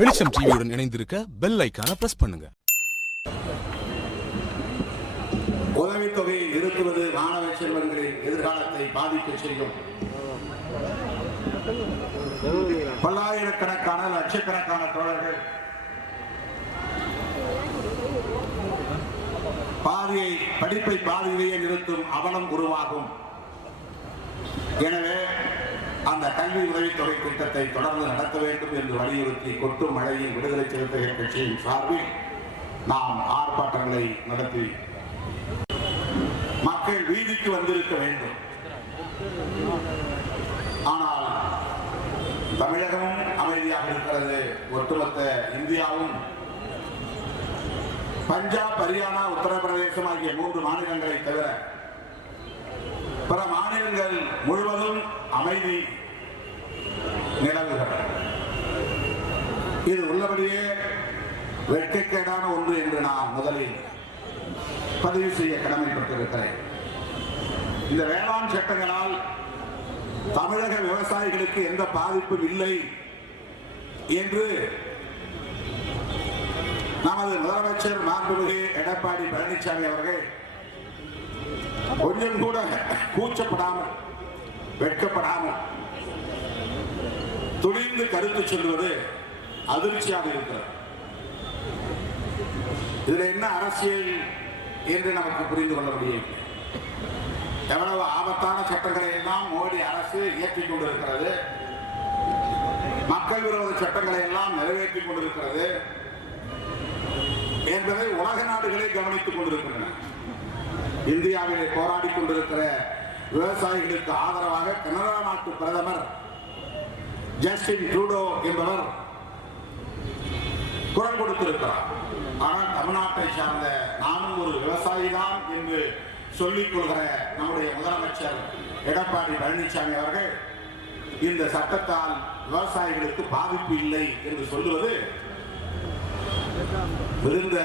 வெளிச்சம் டிவியுடன் இணைந்திருக்க பெல் ஐகானை பிரஸ் பண்ணுங்க. உதவித்தொகையை நிறுத்துவது மாணவ செல்வங்களின் எதிர்காலத்தை பாதிக்க செய்யும். பல்லாயிரக்கணக்கான லட்சக்கணக்கான தோழர்கள் படிப்பை பாதியிலேயே நிறுத்தும் அவலம் உருவாகும். எனவே அந்த கல்வி உதவித்தொகை திட்டத்தை தொடர்ந்து நடத்த வேண்டும் என்று வலியுறுத்தி கொட்டும் மழையில் விடுதலை சிறுத்தைகள் கட்சியின் சார்பில் நாம் ஆர்ப்பாட்டங்களை நடத்தி மக்கள் வீதிக்கு வந்திருக்க வேண்டும். ஆனால் தமிழகமும் அமைதியாக இருக்கிறது. ஒட்டுமொத்த இந்தியாவும் பஞ்சாப், ஹரியானா, உத்தரப்பிரதேசம் ஆகிய 3 மாநிலங்களை தவிர பிற மாநிலங்கள் முழுவதும் அமைதி நிலவுகிறது. இது உள்ளபடியே வெட்கக்கேடான ஒன்று என்று நான் முதலில் பதிவு செய்ய கடமைப்பட்டிருக்கிறேன். இந்த வேளாண் சட்டங்களால் தமிழக விவசாயிகளுக்கு எந்த பாதிப்பும் இல்லை என்று நமது முதலமைச்சர் மாண்புமிகு எடப்பாடி பழனிசாமி அவர்கள் கொஞ்சம் கூட கூச்சப்படாமல், வெட்கப்படாமல் துணிந்து கருத்து சொல்வது அதிர்ச்சியாக இருக்கிறது. இதுல என்ன அரசியல் என்று நமக்கு புரிந்து கொள்ள முடியவில்லை. எவ்வளவு ஆபத்தான சட்டங்களை எல்லாம் மோடி அரசு இயற்றிக் கொண்டிருக்கிறது, மக்கள் விரோத சட்டங்களை எல்லாம் நிறைவேற்றிக் கொண்டிருக்கிறது என்பதை உலக நாடுகளே கவனித்துக் கொண்டிருக்கின்றன. இந்தியாவிலே போராடி கொண்டிருக்கிற விவசாயிகளுக்கு ஆதரவாக கனடா நாட்டு பிரதமர் ஜஸ்டின் ட்ரூடோ என்பவர் குரல் கொடுத்திருக்கிறார். ஆனால் தமிழ்நாட்டை சார்ந்த நானும் ஒரு விவசாயி தான் என்று சொல்லிக் கொள்கிற நம்முடைய முதலமைச்சர் எடப்பாடி பழனிசாமி அவர்கள் இந்த சட்டத்தால் விவசாயிகளுக்கு பாதிப்பு இல்லை என்று சொல்லுவது மிகுந்த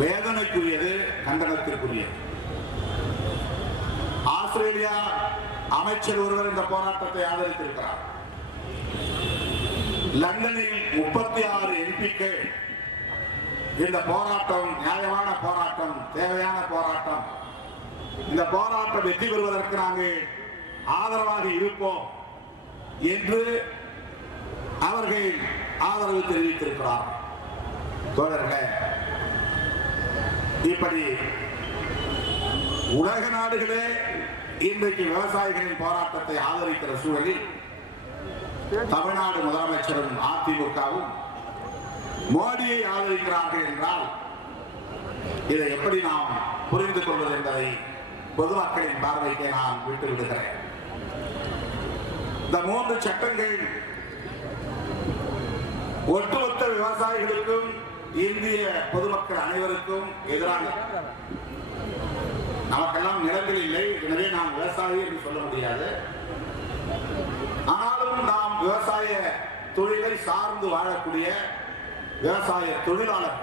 வேதனைக்குரியது, கண்டனத்திற்குரியது. ஆஸ்திரேலியா அமைச்சர் ஒருவர் இந்த போராட்டத்தை ஆதரித்திருக்கிறார். லண்டனில் 36 எம்பிக்கள் இந்த போராட்டம் நியாயமான போராட்டம், தேவையான போராட்டம், இந்த போராட்டம் வெற்றி பெறுவதற்கு நாங்கள் ஆதரவாக இருப்போம் என்று அவர்கள் ஆதரவு தெரிவித்திருக்கிறார். தோழர்களே, இப்படி உலக நாடுகளே இன்றைக்கு விவசாயிகளின் போராட்டத்தை ஆதரிக்கிற சூழலில் தமிழ்நாடு முதலமைச்சரும் அதிமுகவும் மோடியை ஆதரிக்கிறார்கள் என்றால் இதை எப்படி நாம் புரிந்து கொள்வது என்பதை பொதுமக்களின் பார்வைக்கு நான் விட்டு விடுகிறேன். இந்த 3 சட்டங்கள் ஒட்டுமொத்த விவசாயிகளுக்கும் இந்திய பொதுமக்கள் அனைவருக்கும் எதிரான. நமக்கெல்லாம் நிலங்கள் இல்லை, எனவே நாம் விவசாயி என்று சொல்ல முடியாது. ஆனாலும் நாம் விவசாய தொழிலை சார்ந்து வாழக்கூடிய விவசாய தொழிலாளர்.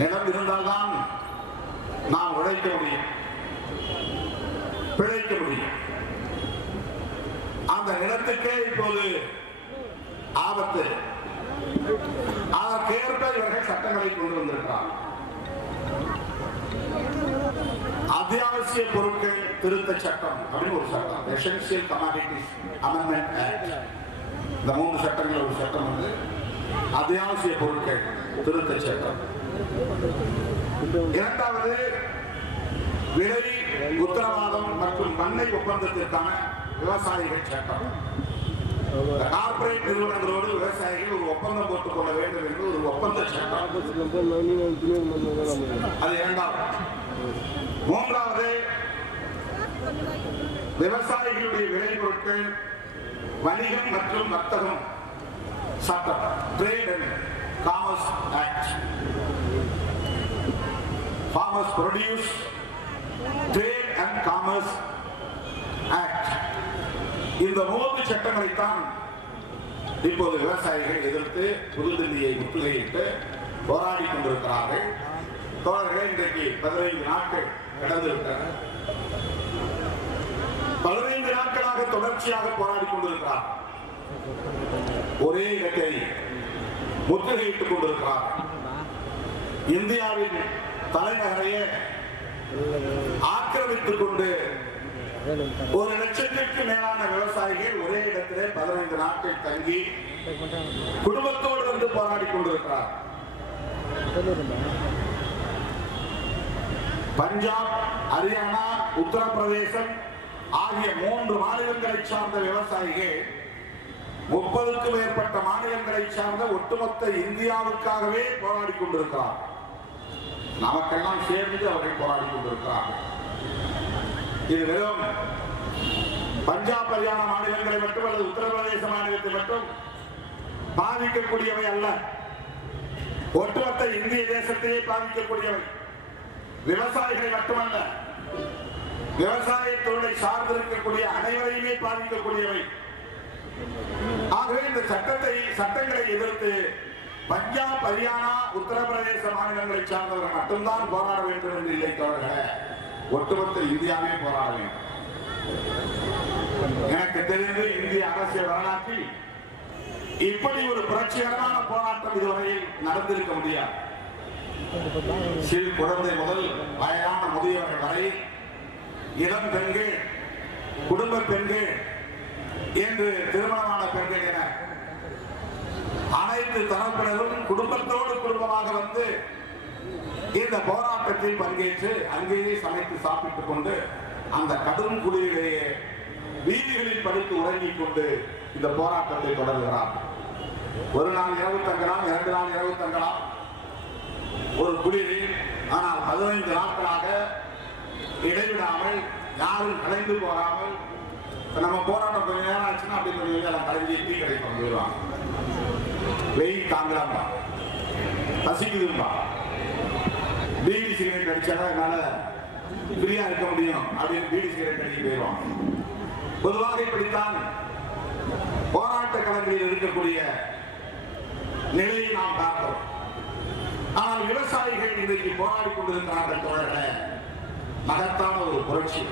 நிலம் இருந்தால்தான் நாம் உழைக்க முடியும், பிழைக்க முடியும். அந்த நிலத்துக்கே இப்போது ஆபத்து. அதற்கேற்ப இவர்கள் சட்டங்களை கொண்டு வந்திருக்கிறார். அத்தியாவசிய பொருட்கள் திருத்த சட்டம் அப்படின்னு ஒரு சட்டம், எசென்சியல் கமாடிட்டிஸ் அமெண்ட்மென்ட் ஆக்ட். இந்த 3 சட்டங்கள் ஒரு சட்டம் வந்து அத்தியாவசிய பொருட்கள் திருத்த சட்டம். இரண்டாவது விலை உத்தரவாதம் மற்றும் பண்ணை ஒப்பந்தத்திற்கான விவசாயிகள் சட்டம். கார்பரேட் நிறுவனங்களோடு விவசாயிகள் ஒரு ஒப்பந்தம் போட்டுக் கொள்ள வேண்டும் என்று ஒரு ஒப்பந்த சட்டம். அது இரண்டாவது. மூன்றாவது விவசாயிகளுடைய விளைபொருட்கள் வணிகம் மற்றும் வர்த்தகம் சட்டம், trade and commerce act. Farmers produce trade and commerce act. இந்த 3 சட்டங்களைத்தான் இப்போது விவசாயிகள் எதிர்த்து புதுதில்லியை முற்றுகையிட்டு போராடி கொண்டிருக்கிறார்கள். தோழர்களே, இன்றைக்கு 15 நாட்கள் கடந்திருக்கிறது. 15 நாட்களாக தொடர்ச்சியாக போராடி கொண்டிருக்கிறார். ஒரே இடத்தை முற்றுகையிட்டுக் கொண்டிருக்கிறார். இந்தியாவின் தலைநகரையே ஆக்கிரமித்துக் கொண்டு 1 லட்சத்திற்கு மேலான விவசாயிகள் ஒரே இடத்திலே 15 நாட்கள் தங்கி குடும்பத்தோடு வந்து போராடி கொண்டிருக்கிறார். பஞ்சாப், ஹரியானா, உத்தரப்பிரதேசம் ஆகிய 3 மாநிலங்களை சார்ந்த விவசாயிகள் 30க்கும் மேற்பட்ட மாநிலங்களை சார்ந்த ஒட்டுமொத்த இந்தியாவுக்காகவே போராடி கொண்டிருக்கிறார். நமக்கெல்லாம் சேர்ந்து அவர்கள் போராடி கொண்டிருக்கிறார். இது வெறும் பஞ்சாப், ஹரியானா மாநிலங்களை மட்டும் அல்லது உத்தரப்பிரதேச மாநிலத்தை மட்டும் பாதிக்கக்கூடியவை அல்ல, ஒட்டுமொத்த இந்திய தேசத்தையே பாதிக்கக்கூடியவை. விவசாயிகளை மட்டுமல்ல, விவசாய தொழிலை சார்ந்திருக்கக்கூடிய அனைவரையுமே பாதிக்கக்கூடியவை. ஆகவே இந்த சட்டங்களை எதிர்த்து பஞ்சாப், ஹரியானா, உத்தரப்பிரதேச மாநிலங்களை சார்ந்தவர்கள் மட்டும்தான் போராட வேண்டும் என்று இல்லை தோழர்களே, ஒட்டுமொத்த இந்தியாவே போராட வேண்டும். எனக்கு தெரிந்து இந்திய அரசியல் வரலாற்றில் இப்படி ஒரு புரட்சிகரமான போராட்டம் இதுவரையில் நடந்திருக்க முடியாது. சிறு குழந்தை முதல் வயதான முதியவர்கள் வரை, இளம் பெண்கள், குடும்ப பெண்கள் என்று திருமணமான பெண்கள் என அனைத்து தரப்பினரும் குடும்பத்தோடு குடும்பமாக வந்து இந்த போராட்டத்தில் பங்கேற்று அங்கேயே சமைத்து சாப்பிட்டுக் கொண்டு அந்த கடும் குளிரிலேயே வீதிகளில் படித்து உறங்கிக் கொண்டு இந்த போராட்டத்தை தொடர்கிறார். 1 நாள் இரவு தங்கலாம், 2 நாள் இரவு தங்கலாம், ஒரு குளிரில். ஆனால் 15 நாட்களாக இடைவிடாமல், யாரும் கலைந்து போகாமல், நம்ம போராட்டம் கொஞ்சம் நேரம் ஆச்சுன்னா அப்படி கொஞ்சம் எல்லாம் கலைஞ்சி டீ கடைக்கு வந்துடுவாங்க. வெயில் தாங்கலாம்பா, பசிக்குதும்பா, பீடி சிகரெட் அடிச்சாலும் என்னால ஃப்ரீயா இருக்க முடியும் அப்படின்னு பீடி சிகரெட் அடிக்க போயிடுவாங்க. பொதுவாக இப்படித்தான் போராட்ட களங்களில் இருக்கக்கூடிய நிலையை நாம் பார்க்கிறோம். ஆனால் விவசாயிகள் இன்றைக்கு போராடி கொண்டிருக்கிறார்கள் தோழர்களே, மகத்தான ஒரு புரட்சி,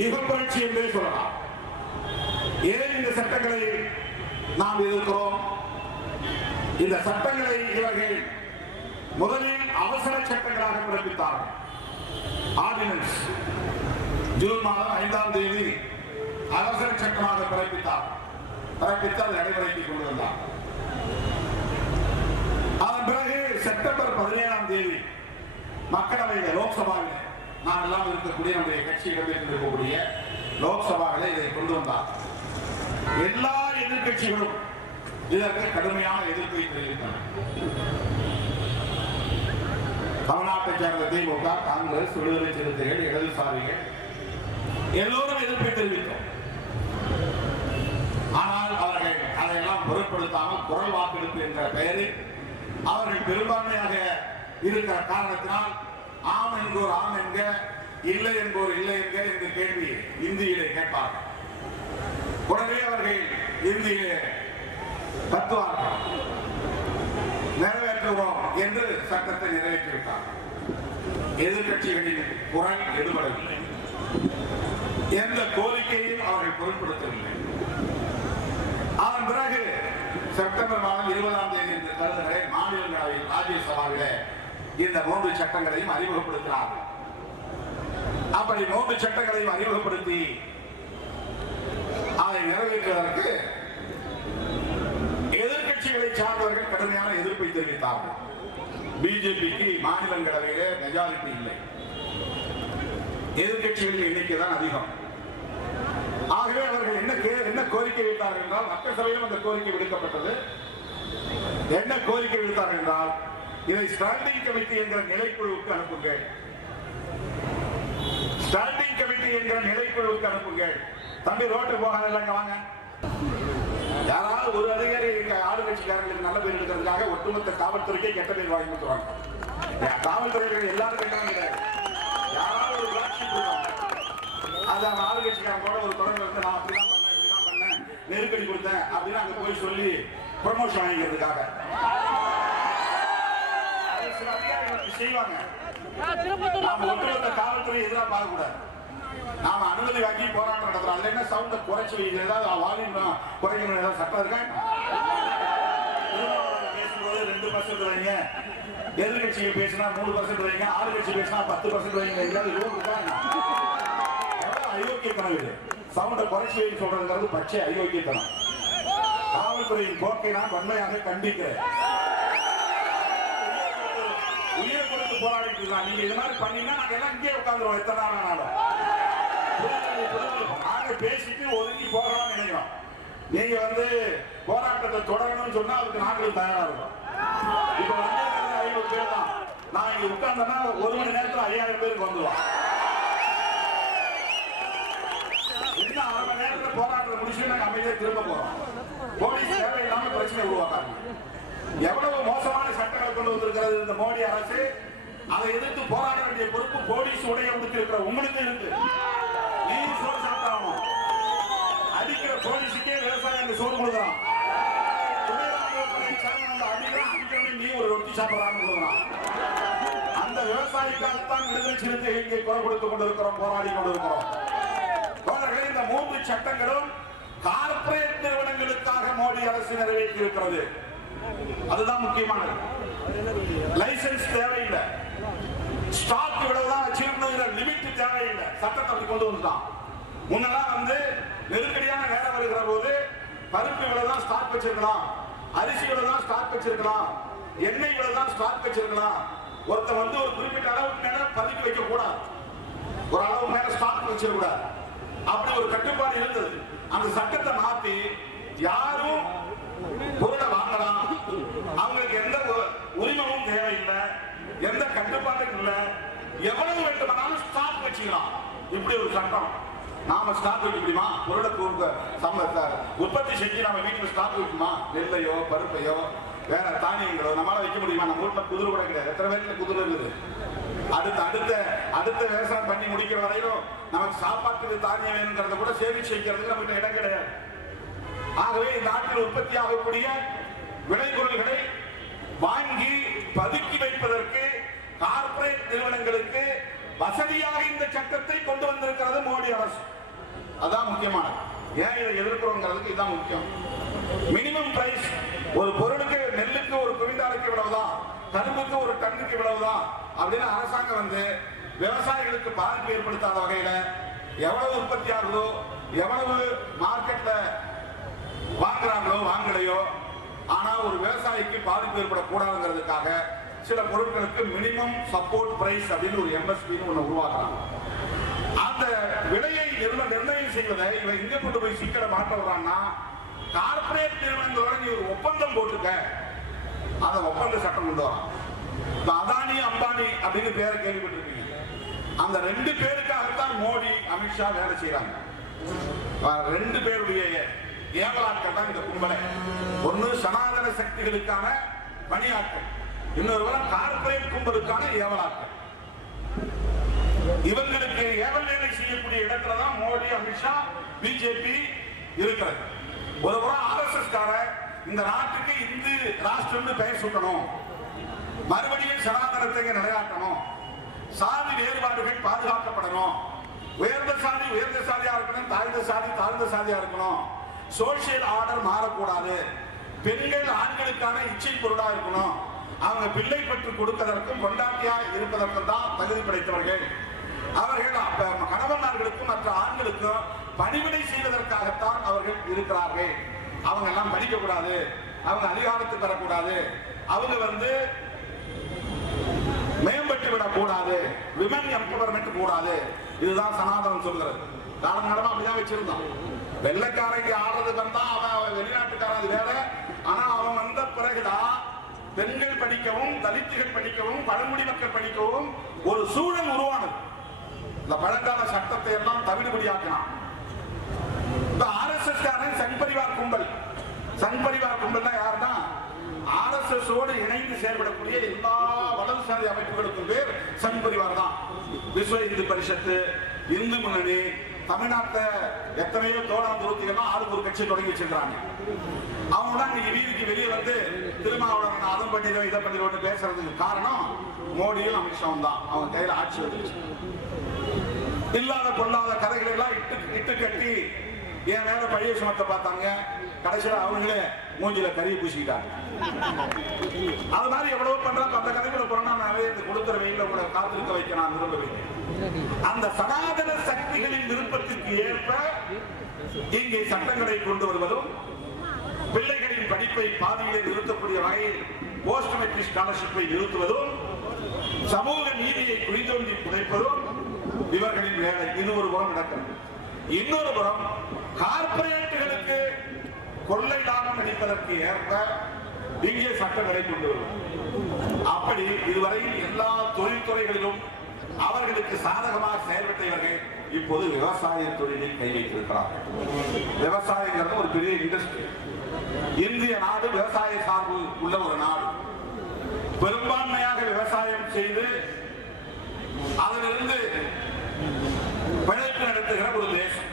யுக புரட்சி என்றே சொல்லலாம். ஏன் இந்த சட்டங்களை நாம் எதிர்க்கிறோம்? இந்த சட்டங்களை இவர்கள் முதலில் அவசர சட்டங்களாக பிறப்பித்தார்கள். ஆர்டினன்ஸ் ஜூன் மாதம் 5ஆம் தேதி அவசர சட்டமாக பிறப்பித்து அதை நடைமுறைக்கு கொண்டு வந்தார். அதன் பிறகு செப்டம்பர் 17ஆம் தேதி மக்களவையில், லோக்சபாவில், நாம் எல்லாம் இருக்கக்கூடிய நம்முடைய கட்சியிடம் இருக்கக்கூடிய லோக்சபாவில் இதை கொண்டு வந்தார். எல்லா எதிர்கட்சிகளும் இதற்கு கடுமையான எதிர்ப்பை தெரிவித்தனர். தமிழ்நாட்டை சேர்ந்த திமுக, காங்கிரஸ், விடுதலை சிறுத்தைகள், இடதுசாரிகள் எல்லோரும் எதிர்ப்பை தெரிவித்தோம். ஆனால் அவர்கள் அதையெல்லாம் பொருட்படுத்தாமல் குரல் வாக்கெடுப்பு என்ற பெயரில் அவர்கள் பெரும்பான்மையாக இருக்கிற காரணத்தினால் ஆம் என்போர் ஆம் என்க, இல்லை என்போர் இல்லை என்க என்ற கேள்வி இந்தியிலே கேட்பார்கள். உடனே அவர்கள் இந்தியிலே கத்துவார்கள், நிறைவேற்றுவோம் என்று சட்டத்தை நிறைவேற்றிவிட்டார். எதிர்கட்சிகளின் குரல் எடுபடவில்லை, எந்த கோரிக்கையும் அவர்கள் பொருட்படுத்தவில்லை. அதன் பிறகு செப்டம்பர் மாதம் 20ஆம் தேதி என்று கருதுகளை மாநிலங்களவையில், ராஜ்யசபாவிலே இந்த 3 சட்டங்களையும் அறிமுகப்படுத்தினார்கள். அப்படி 3 சட்டங்களையும் அறிமுகப்படுத்தி அதை நிறைவேற்றுவதற்கு எதிர்கட்சிகளை சார்ந்தவர்கள் கடுமையான எதிர்ப்பை தெரிவித்தார்கள். பிஜேபிக்கு மாநிலங்களவையிலே மெஜாரிட்டி இல்லை, எதிர்கட்சிகளின் எண்ணிக்கை தான் அதிகம். ஆகவே அவர்கள் என்ன கோரிக்கை விடுத்தார்கள் என்றால், மக்களவையிலும் அந்த கோரிக்கை விடுக்கப்பட்டது. என்ன கோரிக்கை விடுத்தார்கள் என்றால், இதை ஸ்டாண்டிங் கமிட்டி என்கிற நிலைக்குழுவுக்கு அனுப்புங்கள், ஸ்டாண்டிங் கமிட்டி என்கிற நிலைக்குழுவுக்கு அனுப்புங்கள். தம்பி ரோட்டு போகாதல்ல, வாங்க. யாராவது ஒரு அதிகாரி ஆளுங்கட்சிக்காரர்களுக்கு நல்ல பேர் இருக்கிறதுக்காக ஒட்டுமொத்த காவல்துறைக்கே கெட்ட பேர் வாங்கி கொடுத்துருவாங்க. காவல்துறைகள் எல்லாரும் கேட்டாங்க, யாராவது ஒரு பிளாக் ஷீட் கொடுப்பாங்க, அது அந்த ஆளுங்கட்சிக்காரங்களோட ஒரு தொடர்பு இருந்து நான் அப்படிதான் பண்ணேன், இப்படிதான் பண்ணேன், நெருக்கடி கொடுத்தேன் அப்படின்னு அங்க போய் சொல்லி ப்ரமோஷன் வாங்கிக்கிறதுக்காக சில அதிகாரிகளுக்கு செய்வாங்க. நாம ஒட்டுமொத்த காவல்துறை எதிராக பார்க்க கூடாது. நாம அனுமதி வாங்கி போராட்டம் நடத்துறோம். அதுல என்ன சவுண்ட குறைச்சு வைக்கணும், ஏதாவது வால்யூம் குறைக்கணும், ஏதாவது சட்டம் இருக்கா? பேசும்போது 2% வைங்க, எதிர்கட்சிகள் பேசினா 3% வைங்க, ஆளுங்கட்சி பேசினா 10% வைங்க. எவ்வளவு அயோக்கியத்தனம் இது! சவுண்ட குறைச்சு வைக்க சொல்றதுங்கிறது பச்சை அயோக்கியத்தனம். காவல்துறையின் போக்கை நான் வன்மையாக கண்டிக்கிறேன். உயிர் கொடுத்து போராடிட்டு இருக்கலாம். நீங்க இது மாதிரி பண்ணீங்கன்னா நாங்க எல்லாம் இங்கே உட்காந்துருவோம். எத்தனை நாளும் நாங்க பேசிட்டு ஒதுங்கி போகலாம் நினைக்கிறோம். நீங்க போராட்டத்தை தொடரணும்னு சொன்னா அதுக்கு நாங்களும் தயாரா இருக்கோம். இப்ப 500 பேர் தான். நான் இங்க உட்கார்ந்தேன்னா 1 மணி நேரத்துல 5000 பேருக்கு வந்துடும். இன்னும் 1/2 மணி நேரத்துல போராட்டத்தை முடிச்சு நாங்க அமைதியா திரும்ப போறோம். போலீஸ் தேவையில்லாம பிரச்சனை உருவாக்காங்க. எவ்வளவு மோசமான சட்டங்களை கொண்டு வந்திருக்கிறது இந்த மோடி அரசு. அதை எதிர்த்து போராட வேண்டிய பொறுப்பு போலீஸ் உடைய இருக்கிற உங்களுக்கு இருக்கு. நீங்க சோறு சாப்பிட்டாகணும். அடிக்கிற போலீஸுக்கே விவசாயம் சோறு கொடுக்குறான். நீ ஒரு ரொட்டி சாப்பிடறான்னு அந்த விவசாயிக்காகத்தான் விடுதலை சிறுத்தைகள் இங்கே குரல் கொடுத்துக் கொண்டிருக்கிறோம், போராடி கொண்டிருக்கிறோம். இந்த 3 சட்டங்களும் கார்ப்பரேட் நிறுவனங்களுக்காக மோடி அரசு நிறைவேற்றி இருக்கிறது. அதுதான் முக்கியமானது. லைசன்ஸ் தேவையில்லை, ஸ்டாக் இவ்வளவுதான் வச்சிருக்கிற லிமிட் தேவையில்லை. சட்டத்தை கொண்டு வந்துட்டான். முன்னெல்லாம் நெருக்கடியான நேரம் வருகிற போது பருப்பு இவ்வளவுதான் ஸ்டாக் வச்சிருக்கலாம், அரிசி இவ்வளவுதான் ஸ்டாக் வச்சிருக்கலாம், எண்ணெய் இவ்வளவுதான் ஸ்டாக் வச்சிருக்கலாம். ஒருத்தர் ஒரு குறிப்பிட்ட அளவுக்கு மேல பதுக்கி வைக்க கூடாது, ஒரு அளவு மேல ஸ்டாக் வச்சிருக்க கூடாது. அப்படி ஒரு கட்டுப்பாடு இருந்தது. அந்த சட்டத்தை மாத்தி யாரும் பொருளை வாங்கலாம், அவங்களுக்கு எந்த உரிமமும் தேவையில்லை, எந்த கட்டுப்பாடும் இல்லை, எவ்வளவு வேண்டுமானாலும் ஸ்டாக் வச்சுக்கலாம். இப்படி ஒரு சட்டம். நாம ஸ்டாக் வைக்க முடியுமா? பொருளை உற்பத்தி செஞ்சு நம்ம வீட்டுல ஸ்டாக் வைக்குமா? நெல்லையோ பருப்பையோ வேற தானியங்களோ நம்மளால வைக்க முடியுமா? நம்ம வீட்டுல குதிரை கூட கிடையாது. எத்தனை பேர்ல குதிரை இருக்குது? அடுத்த விவசாயம் பண்ணி முடிக்கிற வரையிலும் நமக்கு சாப்பாட்டுக்கு தானியம் வேணுங்கிறத கூட சேமிச்சு வைக்கிறதுக்கு நமக்கு இடம் கிடையாது. ஆகவே நாட்டில் உற்பத்தி ஆகக்கூடிய விளைபொருள்களை வாங்கி பதுக்கி வைப்பதற்கு கார்ப்பரேட் நிறுவனங்களுக்கு வசதியாக இந்த சட்டத்தை கொண்டு வந்திருக்கிறது மோடி அரசு. அதான் முக்கியமானது. ஏன் இதை எதிர்க்கிறோங்கிறதுக்கு இதுதான் முக்கியம். மினிமம் பிரைஸ், ஒரு பொருளுக்கு நெல்லுக்கு ஒரு குவிண்டாலுக்கு இவ்வளவுதான், கரும்புக்கு ஒரு டன்னுக்கு இவ்வளவுதான் அப்படின்னு அரசாங்கம் விவசாயிகளுக்கு பாதிப்பு ஏற்படுத்தாத வகையில எவ்வளவு உற்பத்தி ஆகுதோ, எவ்வளவு மார்க்கெட்ல வாங்குறாங்களோ வாங்கலையோ, ஆனா ஒரு விவசாயிக்கு பாதிப்பு ஏற்படக்கூடாதுங்கிறதுக்காக சில பொருட்களுக்கு மினிமம் சப்போர்ட் பிரைஸ் அப்படின்னு ஒரு MSP உருவாக்குறாங்க. அந்த விலையை நிர்ணயம் செய்வதை இவன் இங்க கொண்டு போய் சிக்கலை மாற்ற வர்றான்னா, கார்ப்பரேட் நிறுவனங்களோட நீ ஒரு ஒப்பந்தம் போட்டுக்க, அந்த ஒப்பந்த சட்டம் கொண்டு வரான். அதானி அம்பானி அப்படின்னு பேரை கேள்விப்பட்டிருக்கீங்க. அந்த 2 பேருக்காகத்தான் மோடி அமித்ஷா வேலை செய்யறாங்க. 2 பேருடைய ஏவலாட்கள் தான் இந்த கும்பலை. ஒன்னு சனாதன சக்திகளுக்கான பணியாட்கள், இன்னொரு கார்ப்பரேட் கும்பலுக்கான ஏவலாட்கள். இவங்களுக்கு ஏவல் வேலை செய்யக்கூடிய இடத்துலதான் மோடி அமித்ஷா பிஜேபி இருக்கிறது. ஒரு புறம் RSS கார இந்த நாட்டுக்கு இந்து ராஷ்டிரம் பெயர் சூட்டணும், மறுபடியும் சனாதனத்தை நிலையாட்டணும், சாதி வேறுபாடுகள் பாதுகாக்கப்படணும், உயர்ந்த சாதியா இருக்கணும், தாழ்ந்த சாதியா இருக்கணும், சோசியல் ஆர்டர் மாறக்கூடாது, பெண்கள் ஆண்களுக்கான இச்சை பொருளா இருக்கணும், அவங்க பிள்ளை பெற்று கொடுப்பதற்கும் கொண்டாட்டியா இருப்பதற்கும் தான் தகுதி படைத்தவர்கள், அவர்கள் கணவன்மார்களுக்கும் மற்ற ஆண்களுக்கும் பணிவிடை செய்வதற்காகத்தான் அவர்கள் இருக்கிறார்கள், அவங்க எல்லாம் படிக்க கூடாது, அவங்க அதிகாரத்துக்கு வரக்கூடாது, அவங்க மேம்பட்டு விடக்கூடாது, விமன் எம்பவர்மெண்ட் கூடாது. இதுதான் சனாதனம் சொல்கிறது. காலங்காலமா அப்படிதான் வச்சிருந்தான். வெள்ளைக்காரங்க ஆடுறது வந்தா அவன் வெளிநாட்டுக்காரன் அது வேற. ஆனா அவன் வந்த பிறகுதான் பெண்கள் படிக்கவும், தலித்துகள் படிக்கவும், பழங்குடி மக்கள் படிக்கவும் ஒரு சூழல் உருவானது. இந்த பழங்கால சட்டத்தை எல்லாம் தவிடுபடியாக்கினான். இந்த RSS காரன் சங் பரிவார் கும்பல் யாருன்னா RSS ஓடு இணைந்து செயல்படக்கூடிய எல்லா வலதுசாரி அமைப்புகளுக்கும் பேர் சங் பரிவார் தான். விஸ்வ இந்து பரிஷத்து, இந்து முன்னணி, தமிழ்நாட்டை எத்தனையோ தோழாந்துருத்திகள்லாம் ஆளுக்கு ஒரு கட்சி தொடங்கி வச்சிருக்காங்க. அவங்க தான் இன்னைக்கு வீதிக்கு வெளியே திருமாவளவன் அதை பண்ணிடுவோம் இதை பண்ணிடுவோம் பேசுறதுக்கு காரணம் மோடியும் அமித்ஷாவும் தான். அவங்க கையில ஆட்சி வந்துச்சு. இல்லாத பொல்லாத கதைகளை எல்லாம் இட்டு கட்டி என் மேல பழைய சுமத்தை பார்த்தாங்க. கடைசியில அவங்களே மூஞ்சில கறியை பூசிக்கிட்டாங்க. அது மாதிரி எவ்வளவு பண்றாங்க. அந்த கதைகளை போறோம்னா நிறைய கொடுக்கிற வெயில உங்களை காத்திருக்க வைக்க நான் விரும்புகிறேன். அந்த சனாதன சக்திகளின் விருப்பத்திற்கு ஏற்ப இங்கே சட்டங்களை கொண்டு வருவதும், பிள்ளைகளின் படிப்பை பாதியிலே நிறுத்தக்கூடிய வகையில் போஸ்ட் மெட்ரிக் ஸ்காலர்ஷிப்பை நிறுத்துவதும், சமூக நீதியை குளிதோண்டி புதைப்பதும் இவர்களின் வேலை. இது ஒரு புறம் நடக்கிறது. இன்னொரு புறம் கார்பரேட்டுகளுக்கு கொள்ளை லாபம் அளிப்பதற்கு ஏற்ப இங்கே சட்டங்களை கொண்டு வருவது. அப்படி இதுவரை எல்லா தொழில்துறைகளிலும் அவர்களுக்கு சாதகமாக செயல்பட்ட இவர்கள் இப்போது விவசாய தொழிலில் கை வைத்திருக்கிறார்கள். விவசாயங்கிறது ஒரு பெரிய இண்டஸ்ட்ரி. இந்திய நாடு விவசாய சார்பு உள்ள ஒரு நாடு. பெரும்பான்மையாக விவசாயம் செய்து அதிலிருந்து பிழைப்பு நடத்துகிற ஒரு தேசம்.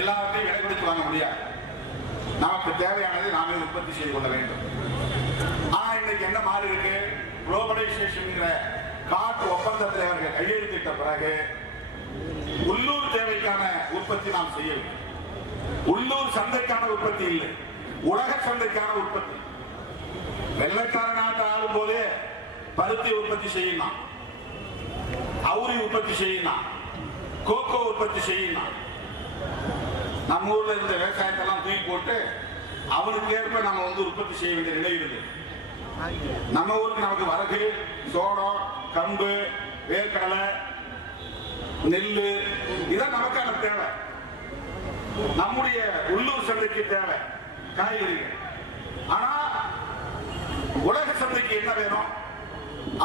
எல்லாவற்றையும் விலை கொடுத்து வாங்க முடியாது. நமக்கு தேவையானதை நாமே உற்பத்தி செய்து கொள்ள வேண்டும். ஆனா இன்னைக்கு என்ன மாறி இருக்கு? குளோபலைசேஷன் காட்டு ஒப்பந்தத்தில் அவர்கள் கையெழுத்திட்ட பிறகு உள்ளூர் தேவைக்கான உற்பத்தி நாம் செய்யவில்லை. உள்ளூர் சந்தைக்கான உற்பத்தி இல்லை, உலக சந்தைக்கான உற்பத்தி. வெள்ளைக்கார நாட்டை ஆளும் போதே பருத்தி உற்பத்தி செய்யலாம், அவுரி உற்பத்தி செய்யலாம், கோகோ உற்பத்தி செய்யலாம். நம்ம ஊர்ல இருந்த விவசாயத்தெல்லாம் தூக்கி போட்டு அவனுக்கு ஏற்ப நம்ம உற்பத்தி செய்ய வேண்டிய நிலை இருக்கு. நம்ம ஊருக்கு நமக்கு வரகு, சோளம், கம்பு, வேர்க்கடலை, நெல்லு இதான் நமக்கான தேவை. நம்முடைய உள்ளூர் சந்தைக்கு தேவை காய்கறிகள். ஆனா உலக சந்தைக்கு என்ன வேணும்?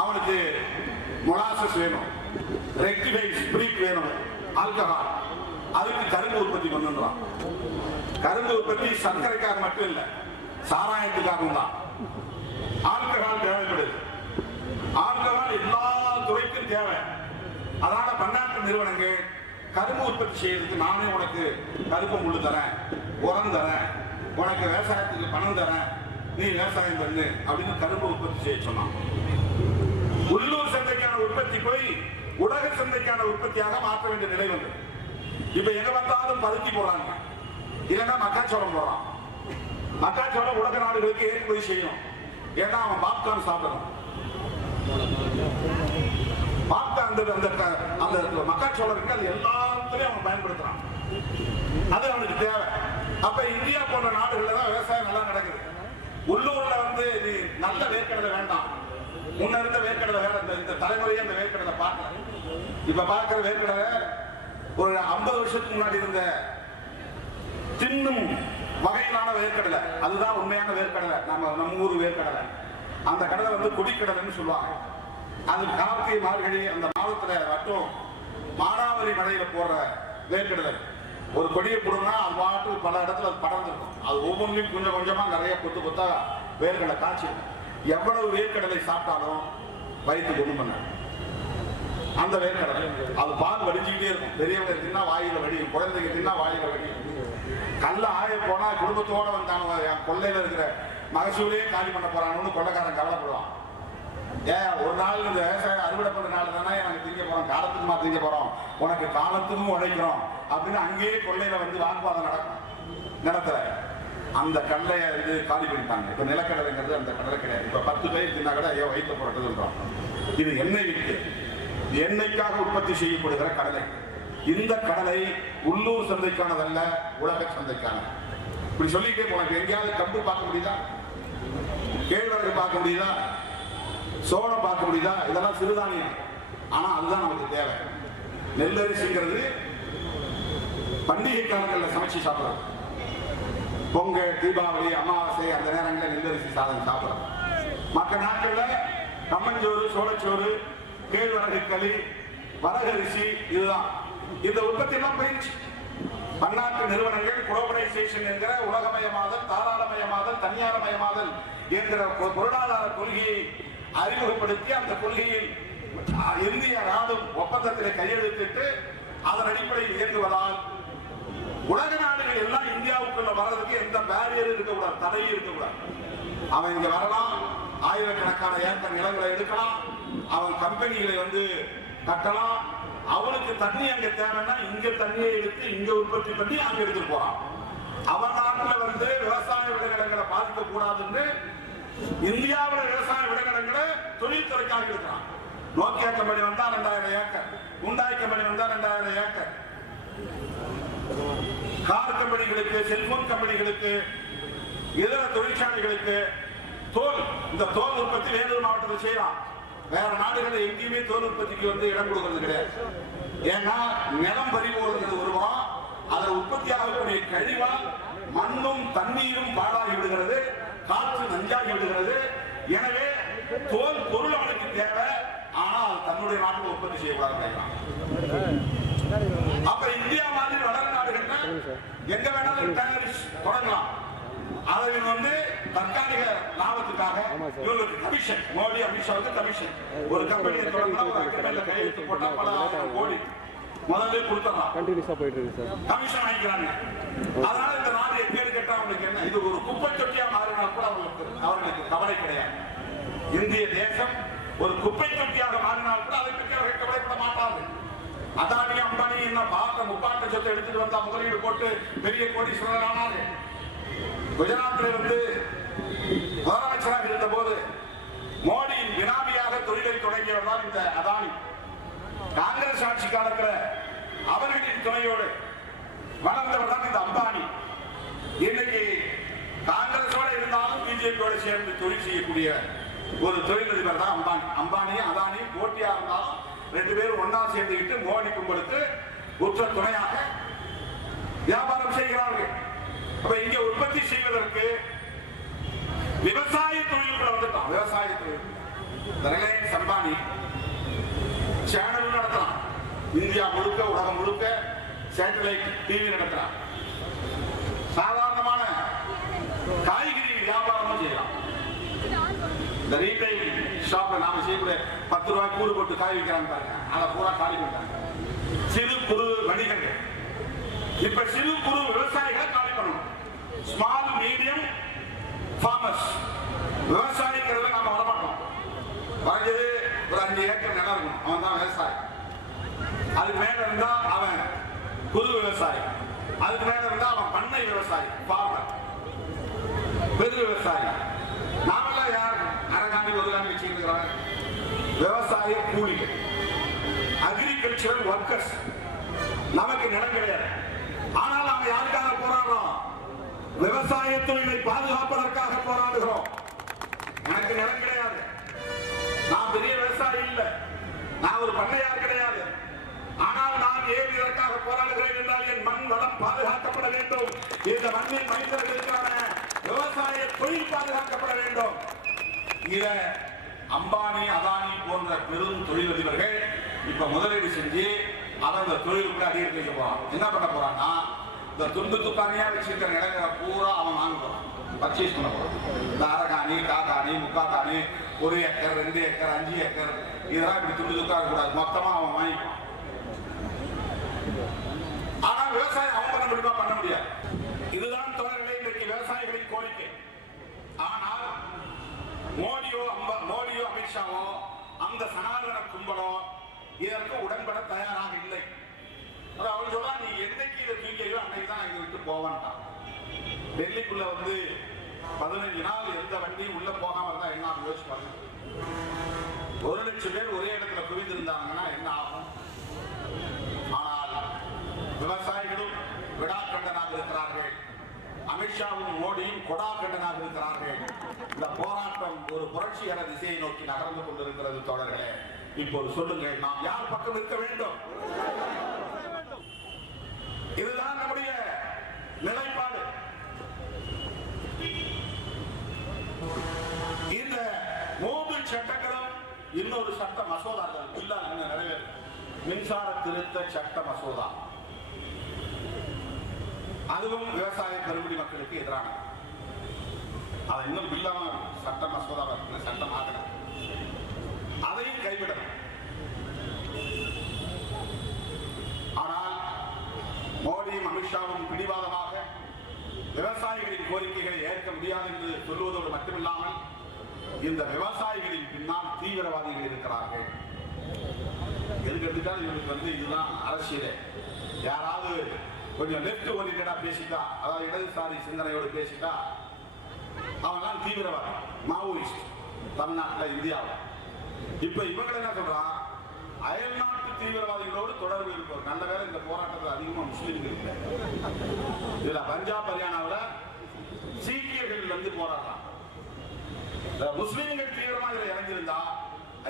அவனுக்கு மொலாசஸ் வேணும், ரெக்டிஃபைட் ஸ்பிரிட் வேணும், ஆல்கஹால். அதுக்கு கரும்பு உற்பத்தி பண்ணுறான். கரும்பு உற்பத்தி சர்க்கரைக்காக மட்டும் இல்லை, சாராயத்துக்காகவும் தான். ஆல்கஹால் தேவைப்படுது. ஆல்கஹால் எல்லா துறைக்கும் தேவை. அதனால பன்னாட்டு நிறுவனங்கள் கரும்பு உற்பத்தி செய்யறதுக்கு நானே உனக்கு கருப்பு முள்ளு தரேன், உரம் தரேன், உனக்கு விவசாயத்துக்கு பணம் தரேன், நீ விவசாயம் பண்ணு அப்படின்னு கரும்பு உற்பத்தி செய்ய சொன்னான். உள்ளூர் சந்தைக்கான உற்பத்தி போய் உலக சந்தைக்கான உற்பத்தியாக மாற்ற வேண்டிய நிலை வந்தது. இப்ப எங்க வந்தாலும் பருத்தி போறாங்க, இல்லைன்னா மக்காச்சோளம் போறான். மக்காச்சோளம் உலக நாடுகளுக்கு ஏற்றுமதி செய்யணும். ஏன்னா அவன் பாப்கார்ன் சாப்பிடணும். அந்த மக்காச்சோளம் இருக்கு, அது எல்லாத்துலயும் அவன் பயன்படுத்துறான். அது அவனுக்கு தேவை. அப்ப இந்தியா போன்ற நாடுகள்ல தான் விவசாயம் நல்லா நடக்குது. உள்ளூர்ல நீ நல்ல வேர்க்கடலை வேண்டாம். முன்ன இருந்த வேர்க்கடலை வேற, இந்த தலைமுறையே அந்த வேர்க்கடலை பார்க்கல. இப்ப பார்க்கிற வேர்க்கடலை ஒரு 50 வருஷத்துக்கு முன்னாடி இருந்த தின்னும் வகையிலான வேர்க்கடலை. அதுதான் உண்மையான வேர்க்கடலை. நம்ம ஊர் வேர்க்கடலை. அந்த கடலை கொடிக்கடலைன்னு சொல்லுவாங்க. அது கார்த்திகை மார்கழி அந்த மாதத்துல மட்டும் மானாவரி மழையில போடுற வேர்க்கடலை. ஒரு கொடியை போடுனா அது பாட்டு பல இடத்துல படர்ந்துருக்கும். அது ஒவ்வொன்றையும் கொஞ்சம் கொஞ்சமா நிறைய கொத்து கொத்தா வேர்க்கடலை காய்ச்சி. எவ்வளவு வேர்க்கடலை சாப்பிட்டாலும் வயிற்றுக்கு ஒண்ணும் பண்ண அந்த வேர்க்கடலை. அது பால் வடிஞ்சுக்கிட்டே இருக்கும். பெரியவங்க தின்னா வாயில வடியும், குழந்தைங்க தின்னா வாயில வடியும். கல்ல ஆய போனா குடும்பத்தோட வந்தாங்க, என் கொள்ளையில இருக்கிற மகசூலே காலி பண்ண போறான்னு கொள்ளைக்காரன் கவலைப்படுவான். ஏன் ஒரு நாள் இந்த விவசாயம் அறுவடை பண்ற நாள் தானே எனக்கு திங்க போறோம், காலத்துக்குமா திங்க போறோம், உனக்கு காலத்துக்கும் உழைக்கிறோம் அப்படின்னு அங்கேயே கொள்ளையில வாக்குவாதம் நடக்கும் நிலத்துல. அந்த கடலையை காலி பண்ணிட்டாங்க. இப்ப நிலக்கடலைங்கிறது அந்த கடலை கிடையாது. இப்ப 10 பேர் தின்னா கூட ஐயோ வயிற்று போறதுன்றோம். இது எண்ணெய் விற்று எண்ணெய்க்காக உற்பத்தி செய்யப்படுகிற கடலை. இந்த கடலை உள்ளூர் சந்தைக்கானதல்ல, உலக சந்தைக்கான. இப்படி சொல்லிட்டே உனக்கு எங்கேயாவது கம்பு பார்க்க முடியுதா? கேழ்வரகு பார்க்க முடியுதா? சோளம் பார்க்க முடியுதா? இதெல்லாம் சிறுதானியம். ஆனா அதுதான் நமக்கு தேவை. நெல்லரிசிங்கிறது பண்டிகை காலங்களில் சமைச்சு சாப்பிடலாம். பொங்கல், தீபாவளி, அமாவாசை அந்த நேரங்களில் நெல்லரிசி சாதம் சாப்பிடலாம். மற்ற நாட்களில் கம்மஞ்சோறு, சோளச்சோறு, கேழ்வரகு களி, வரகரிசி இதுதான். இந்த உற்பத்தி எல்லாம் போயிடுச்சு. பன்னாட்டு நிறுவனங்கள் குளோபலைசேஷன் என்கிற உலகமயமாதல், தாராளமயமாதல், தனியார்மயமாதல் என்கிற பொருளாதார கொள்கையை அறிமுகப்படுத்தி அந்த கொள்கையில் இந்திய நாடும் ஒப்பந்தத்தில் கையெழுத்திட்டு அதன் அடிப்படையில் இயங்குவதால் உலக நாடுகள் எல்லாம் இந்தியாவுக்குள்ள வர்றதுக்கு எந்த பேரியர் இருக்கக்கூடாது, தடையும் இருக்கக்கூடாது. அவன் இங்க வரலாம், ஆயிரக்கணக்கான ஏக்கர் நிலங்களை எடுக்கலாம், அவன் கம்பெனிகளை கட்டலாம், அவனுக்கு தண்ணி அங்க தேவைன்னா இங்க தண்ணியை எடுத்து இங்க உற்பத்தி பண்ணி அங்க எடுத்துட்டு போறான். அவன் நாட்டுல வந்து விவசாய விளைநிலங்களை பாதிக்க கூடாதுன்னு இந்தியாவில் விவசாய விளைநிலங்களை தொழில்துறைக்காக இருக்கிறான். நோக்கியா கம்பெனி வந்தா 2000 ஏக்கர், உண்டாய் கம்பெனி வந்தா 2000 ஏக்கர், கார் கம்பெனிகளுக்கு, செல்போன் கம்பெனிகளுக்கு, இதர தொழிற்சாலைகளுக்கு தோல், இந்த தோல் உற்பத்தி வேலூர் மாவட்டத்தில் செய்யலாம். வேற நாடுகளில் எங்கேயுமே தோல் உற்பத்திக்கு வந்து இடம் கொடுக்கிறது கிடையாது. ஏன்னா நிலம் பறிபோகிறது ஒருவரம், அதில் உற்பத்தி ஆகக்கூடிய கழிவால் மண்ணும் தண்ணீரும் பாழாகி விடுகிறது, காற்று நஞ்சாகி விடுகிறது. எனவே தோல் பொருள் அவனுக்கு தேவை, ஆனால் தன்னுடைய நாட்டில் உற்பத்தி செய்யக்கூடாது. அப்ப இந்தியா மாதிரி வளர நாடுகள்னா எங்க வேணாலும் தொடங்கலாம். அதை வந்து தற்காலிக லாபத்துக்காக இவங்களுக்கு கமிஷன், மோடி அமித்ஷாவுக்கு கமிஷன். ஒரு கம்பெனியை தொடங்கினா ஒரு கம்பெனியில கையெழுத்து போட்டா பல ஆயிரம் கோடி முதல்ல கொடுத்துடலாம், கமிஷன் வாங்கிக்கிறாங்க. அதனால இந்த நாடு எப்பேரு கேட்டா அவங்களுக்கு என்ன, இது ஒரு குப்பை தொட்டியா மாறினால் கூட அவர்களுக்கு கவலை கிடையாது. இந்திய தேசம் ஒரு குப்பை தொட்டியாக மாறினால் கூட அதை பற்றி அவர்கள் கவலைப்பட மாட்டார்கள். அதானி அம்பானி என்ன பார்க்க முப்பாட்ட சொத்தை எடுத்துட்டு வந்தா முதலீடு போட்டு பெரிய கோடீஸ்வரர் ஆனார்கள். குஜராத்தில் வந்து முதலமைச்சராக இருந்த போது மோடியின் பினாமியாக தொழிலை தொடங்கியவர் தான் இந்த அதானி. காங்கிரஸ் ஆட்சி காலத்தில் அவர்களின் துணையோடு வளர்ந்தவர் தான் இந்த அம்பானி. இன்னைக்கு காங்கிரஸோட இருந்தாலும் பிஜேபியோட சேர்ந்து தொழில் செய்யக்கூடிய ஒரு தொழிலதிபர் தான் அம்பானி. அம்பானியும் அதானியும் போட்டியா இருந்தாலும் ரெண்டு பேரும் ஒன்னா சேர்ந்துக்கிட்டு மோடி கும்பலுக்கு உற்ற துணையாக வியாபாரம் செய்கிறார்கள். அப்ப இங்க உற்பத்தி செய்வதற்கு விவசாய தொழில்கள் வந்துட்டான். விவசாய தொழில் ரிலையன்ஸ் அம்பானி சேனல் நடத்தலாம், இந்தியா முழுக்க உலகம் முழுக்க சேட்டலைட் டிவி நடத்தலாம். சாதாரணமான காய்கறி வியாபாரமும் செய்யலாம். இந்த ரீட்டைல் ஷாப்ல நாம செய்யக்கூடிய 10 ரூபாய் கூறு போட்டு காய் விற்கிறாங்க பாருங்க, அதை பூரா காலி பண்ணிட்டாங்க. சிறு குறு வணிகங்கள், இப்ப சிறு குறு விவசாயிகளை காலி பண்ணணும். ஸ்மால் மீடியம் ஃபார்மர்ஸ், விவசாயிங்கிறத நாம வரமாட்டோம். குறைஞ்சது ஒரு 5 ஏக்கர் நிலம் இருக்கும், அவன் தான் விவசாயி. அதுக்கு மேல இருந்தா அவன் குறு விவசாயி, அதுக்கு மேல இருந்தா அவன் பண்ணை விவசாயி, ஃபார்மர், பெரு விவசாயி. நாமெல்லாம் யார் அரைகாண்டி ஒரு காண்டி வச்சுக்கிறாங்க, விவசாய கூலிகள், அக்ரிகல்ச்சரல் ஒர்க்கர்ஸ். நமக்கு நிலம் கிடையாது, ஆனால் நாம யாருக்காக போராடுறோம்? விவசாய தொழிலை பாதுகாப்பதற்காக போராடுகிறோம். எனக்கு நிலம் கிடையாது, நான் பெரிய விவசாயி இல்லை, நான் ஒரு பண்ணையார் கிடையாது. ஆனால் நான் ஏன் இதற்காக போராடுகிறேன் என்றால் என் மண் வளம் பாதுகாக்கப்பட வேண்டும், இந்த மண்ணில் மனிதர்களுக்கான விவசாய தொழில் பாதுகாக்கப்பட வேண்டும். இத அம்பானி அதானி போன்ற பெரும் தொழிலதிபர்கள் இப்ப முதலீடு செஞ்சு அதை அந்த தொழிலுக்குள்ள அதிகரிக்க வைக்க போறான். என்ன பண்ண போறான்னா, இந்த துண்டு துக்கானியா வச்சிருக்கிற நிலங்களை பூரா அவன் வாங்க போறான், பர்ச்சேஸ் பண்ண போறான். இந்த அரைகாணி, காக்காணி, முக்காக்காணி, 1 ஏக்கர், 2 ஏக்கர், 5 ஏக்கர், இதெல்லாம் இப்படி துண்டு துக்கா இருக்கக்கூடாது, மொத்தமா அவன் வாங்கிப்பான். ஆனா விவசாயம் அவன் பண்ண முடியுமா? பண்ண முடியாது. இதுதான் தொடர்களே இன்றைக்கு விவசாயிகளின் கோரிக்கை. ஆனால் மோடியோ அமித்ஷாவோ அந்த சனாதன கும்பலோ இதற்கு உடன்பட தயாராக இல்லை. அவன் சொல்றா, நீ என்னைக்கு இதை தூக்கியோ அன்னைக்கு தான் இங்க விட்டு போவான்ட்டான். டெல்லிக்குள்ள வந்து 15 நாள் எந்த வண்டியும் உள்ள போகாம இருந்தா என்ன ஆகும் யோசிச்சு பாருங்க. 1 லட்சம் பேர் ஒரே இடத்துல குவிந்திருந்தாங்கன்னா என்ன ஆகும்? ஆனால் விவசாயிகளும் விடாக்கண்டனாக இருக்கிறார்கள், அமித்ஷாவும் மோடியும் கொடாக்கண்டனாக இருக்கிறார்கள். இந்த போராட்டம் ஒரு புரட்சிகர திசையை நோக்கி நகர்ந்து கொண்டிருக்கிறது. தோழர்களே, இப்போது சொல்லுங்கள், நாம் யார் பக்கம் இருக்க வேண்டும்? இதுதான் நம்முடைய நிலைப்பாடு. இந்த 3 சட்டங்களும் இன்னொரு சட்ட மசோதாக்கள் நிறைவேறும். மின்சார திருத்த சட்ட மசோதா, அதுவும் விவசாய பெருங்குடி மக்களுக்கு எதிரானது. அதை இன்னும் பில்லாம சட்ட மசோதா சட்டம் ஆகணும், அதையும் கைவிடணும். ஆனால் மோடியும் அமித்ஷாவும் பிடிவாதமாக விவசாயிகளின் கோரிக்கைகளை ஏற்க முடியாது என்று சொல்லுவதோடு மட்டுமில்லாமல் இந்த விவசாயிகளின் பின்னால் தீவிரவாதிகள் இருக்கிறார்கள். எதுக்கு விட்டால் இவங்களுக்கு இதுதான் அரசியலே. யாராவது கொஞ்சம் லெப்ட் ஓரியன்டா பேசிட்டா, அதாவது இடதுசாரி சிந்தனையோடு பேசிட்டா அவன் தீவிரவாதி, மாவோயிஸ்ட் தமிழ்நாட்டில், இந்தியாவில். இப்ப இவங்க என்ன சொல்றான், அயல் நாட்டு தீவிரவாதிகளோடு தொடர்பு இருப்பவர். நல்ல வேலை இந்த போராட்டத்தில் அதிகமா முஸ்லீம்கள் இல்லை. இதுல பஞ்சாப் ஹரியானாவில் சீக்கியர்கள் போராடுறான். முஸ்லீம்கள் தீவிரமா இதில் இறங்கியிருந்தா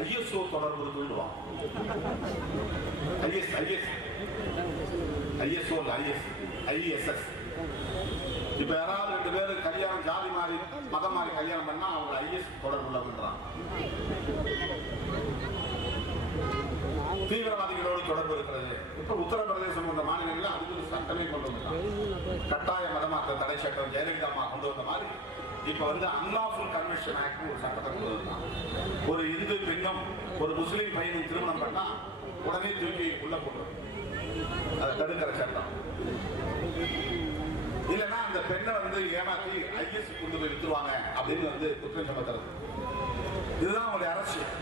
ஐஎஸ்ஓ தொடர்பு சொல்லுவான். ஐஎஸ்எஸ். இப்ப யாராவது 2 பேரு கல்யாணம் ஜாதி மாறி மதம் மாறி கல்யாணம் பண்ணா அவங்க ஐஎஸ் தொடர்புள்ளவன்றான். தீவிரவாதிகளோடு தொடர்பு இருக்கிறது. இப்ப உத்தரப்பிரதேசம் போன்ற மாநிலங்களில் அதுக்கு ஒரு சட்டமே கொண்டு வந்தாங்க. கட்டாய மதமாற்ற தடை சட்டம் ஜெயலலிதா அம்மா கொண்டு வந்த மாதிரி இப்ப அன்லாஃபுல் கன்வென்ஷன் ஆக்ட் ஒரு சட்டத்தை கொண்டு வந்தான். ஒரு இந்து பெண்ணும் ஒரு முஸ்லீம் பையனும் திருமணம் பண்ணா உடனே தூக்கி உள்ள போடுறது, அதை தடுக்கிற சட்டம். இல்லைன்னா அந்த பெண்ணை ஏமாற்றி ஐஎஸ் கொண்டு போய் வித்துருவாங்க அப்படின்னு குற்றம் சுமத்துறது. இதுதான் அவங்களுடைய அரசியல்.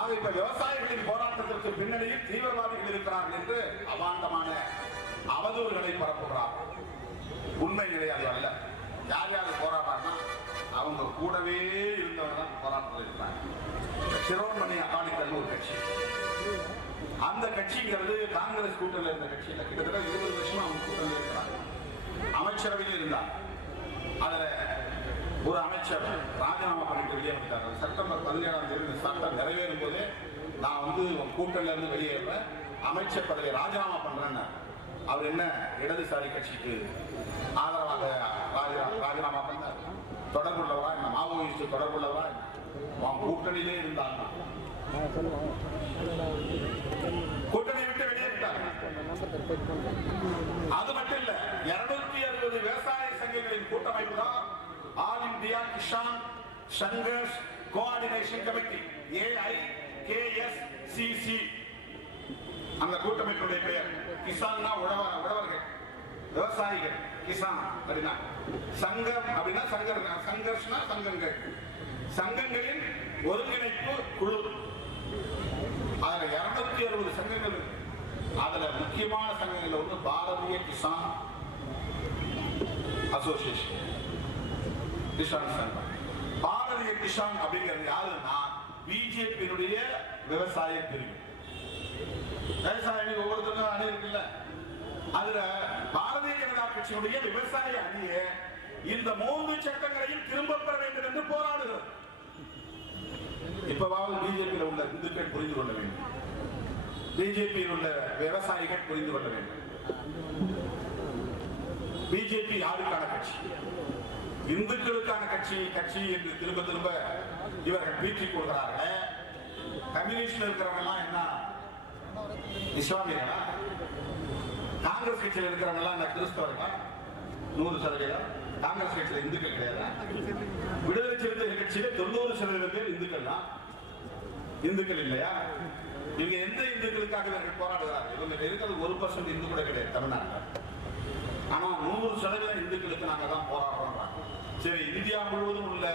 ஆக இப்ப விவசாயிகளின் போராட்டத்திற்கு பின்னணியில் தீவிரவாதிகள் இருக்கிறார்கள் என்று அபாண்டமான அவதூறுகளை பரப்புகிறார். உண்மை கிடையாது அல்ல. யார் யார் போராடுறாங்கன்னா அவங்க கூடவே இருந்தவங்க தான் போராட்டத்தில் இருக்கிறாங்க. சிரோன்மணி அகாலிதள் ஒரு கட்சி, அந்த கட்சிங்கிறது காங்கிரஸ் கூட்டணியில் இருந்த கட்சி இல்லை. கிட்டத்தட்ட 20 வருஷமா அவங்க கூட்டணியில் இருக்கிறாங்க. அமைச்சரவையில் இருந்தார். அதுல ஒரு அமைச்சர் ராஜினாமா பண்ணிட்டு வெளியே வந்துட்டார். செப்டம்பர் 17ஆம் தேதி இந்த சட்டம் நிறைவேறும் போதே நான் கூட்டணியில இருந்து வெளியேறேன், அமைச்சர் பதவியை ராஜினாமா பண்றேன்னு. அவர் என்ன இடதுசாரி கட்சிக்கு ஆதரவாக ராஜினாமா பண்ணார்? தொடர்புள்ளவரா என்ன? மாவோயிஸ்ட் தொடர்புள்ளவரா? கூட்டணியிலே இருந்தாங்க, கூட்டணி விட்டு வெளியேறிட்டார். அது மட்டும் இல்ல, 260 விவசாய சங்கங்களின் கூட்டமைப்பு தான் All India Kisan Sangharsh coordination committee, AIKSCC. அந்த கூட்டமைப்புடைய பெயர். கிசான் உழவர்கள், விவசாயிகள், கிசான் அப்படின்னா. சங்கம் அப்படின்னா சங்கர்ஷ்னா சங்கங்கள், சங்கங்களின் ஒருங்கிணைப்பு குழு. அதுல 260 சங்கங்கள் இருக்கு. அதுல முக்கியமான சங்கங்கள் பாரதிய கிசான் அசோசியேஷன், கிசான் சங்கம். பாரதிய கிசான் அப்படிங்கிறது யாருன்னா பிஜேபியினுடைய விவசாய பிரிவு. விவசாய ஒவ்வொருத்தருக்கும் அணி இருக்குல்ல, அதுல பாரதிய ஜனதா கட்சியினுடைய விவசாய அணியை இந்த 3 சட்டங்களையும் திரும்ப பெற வேண்டும் என்று போராடுகிறது. இப்பவாவது பிஜேபியில் உள்ள இந்துக்கள் புரிந்து கொள்ள வேண்டும், பிஜேபியில் உள்ள விவசாயிகள் புரிந்து கொள்ள வேண்டும். பிஜேபி யாருக்கான கட்சி? இந்துக்களுக்கான கட்சி என்று திரும்ப திரும்ப இவர்கள் பீற்றிக் கொள்கிறார்கள். கம்யூனிஸ்ட்ல இருக்கிறவங்க எல்லாம் என்ன இஸ்லாமியர்களா? காங்கிரஸ் கட்சியில் இருக்கிறவங்க எல்லாம் கிறிஸ்தவர்களா? 100%. காங்கிரஸ் கட்சியில் இந்துக்கள் கிடையாது. விடுதலை சிறுத்தைகள் கட்சியில 90% பேர் இந்துக்கள் தான். இந்துக்கள் இல்லையா? இவங்க எந்த இந்துக்களுக்காக இவர்கள் போராடுகிறார்கள்? இவங்க இருக்கிறது 1% இந்து கூட கிடையாது தமிழ்நாட்டில். ஆனா 100% இந்துக்களுக்கு நாங்க தான் போராடுறோம். சரி, இந்தியா முழுவதும் உள்ள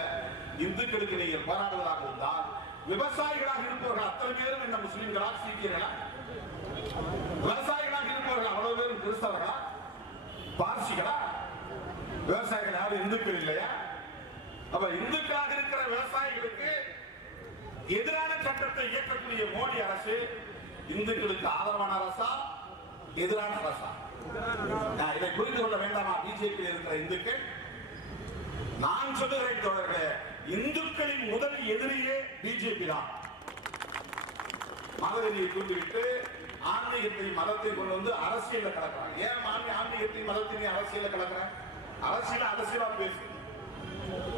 இந்துக்களுக்கு நீங்கள் போராடுவதாக இருந்தால் விவசாயிகளாக இருப்பவர்கள் அத்தனை பேரும் என்ன முஸ்லிம்களா, சீக்கியர்களா? விவசாயிகளாக இருப்பவர்கள் அவ்வளவு பேரும் கிறிஸ்தவர்களா, பார்சிகளா? விவசாயிகள் யாரும் இந்துக்கள் இல்லையா? அப்ப இந்துக்களாக இருக்கிற விவசாயிகளுக்கு எதிரான சட்டத்தை இயக்கக்கூடிய மோடி அரசு இந்துக்களுக்கு ஆதரவான அரசா, எதிரான அரசா? இதை புரிந்து கொள்ள வேண்டாமா பிஜேபி இருக்கிற இந்துக்கள்? நான் சொல்லுகிறேன் தோழர்களே, இந்துக்களின் முதல் எதிரியே பிஜேபி தான். மதவெறியை தூண்டிவிட்டு ஆன்மீகத்தை மதத்தை கொண்டு அரசியல கலக்கிறாங்க. ஏன் ஆன்மீகத்தை மதத்தை அரசியல கலக்கிறாங்க? அரசியலா பேசு.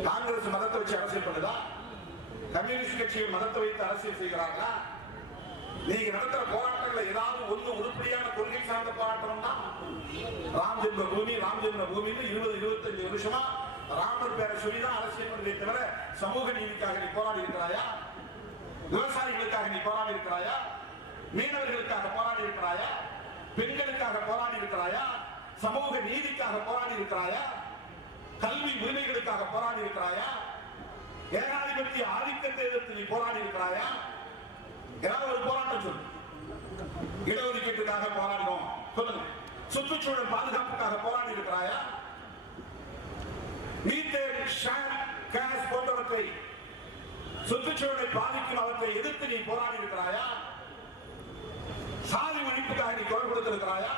காங்கிரஸ் மதத்தை வச்சு அரசியல் பண்ணுதா? கம்யூனிஸ்ட் கட்சிகள் மதத்தை வைத்து அரசியல் செய்கிறார்களா? நீங்க நடத்துற போராட்டங்கள் ஏதாவது உருப்படியான கொள்கை சார்ந்த போராட்டம் தான். ராம் ஜென்ம பூமி 20-25 வருஷமா ராமர் பேரை சொல்லிதான் அரசியல் பண்ணுவதை தவிர சமூக நீதிக்காக நீ போராடி இருக்கிறாயா? விவசாயிகளுக்காக நீ போராடி இருக்கிறாயா? மீனவர்களுக்காக போராடி இருக்கிறாயா? பெண்களுக்காக போராடி இருக்கிறாயா? சமூக நீதிக்காக போராடி இருக்கிறாயா? கல்வி உரிமைகளுக்காக போராடி இருக்கிறாயா? ஏகாதிபத்திய ஆதிக்கத்தை எதிர்த்து நீ போராடி இருக்கிறாயா? ஏதாவது ஒரு போராட்டம் சொல்லு. இடஒதுக்கீட்டுக்காக போராடினோம் சொல்லுங்க. சுற்றுச்சூழல் பாதுகாப்புக்காக போராடி இருக்கிறாயா? மீத்தேன், ஷேர், கேஸ் போன்றவற்றை சுற்றுச்சூழலை பாதிக்கும் அவற்றை எதிர்த்து நீ போராடி இருக்கிறாயா? சாதி ஒழிப்புக்காக நீ குரல் கொடுத்திருக்கிறாயா?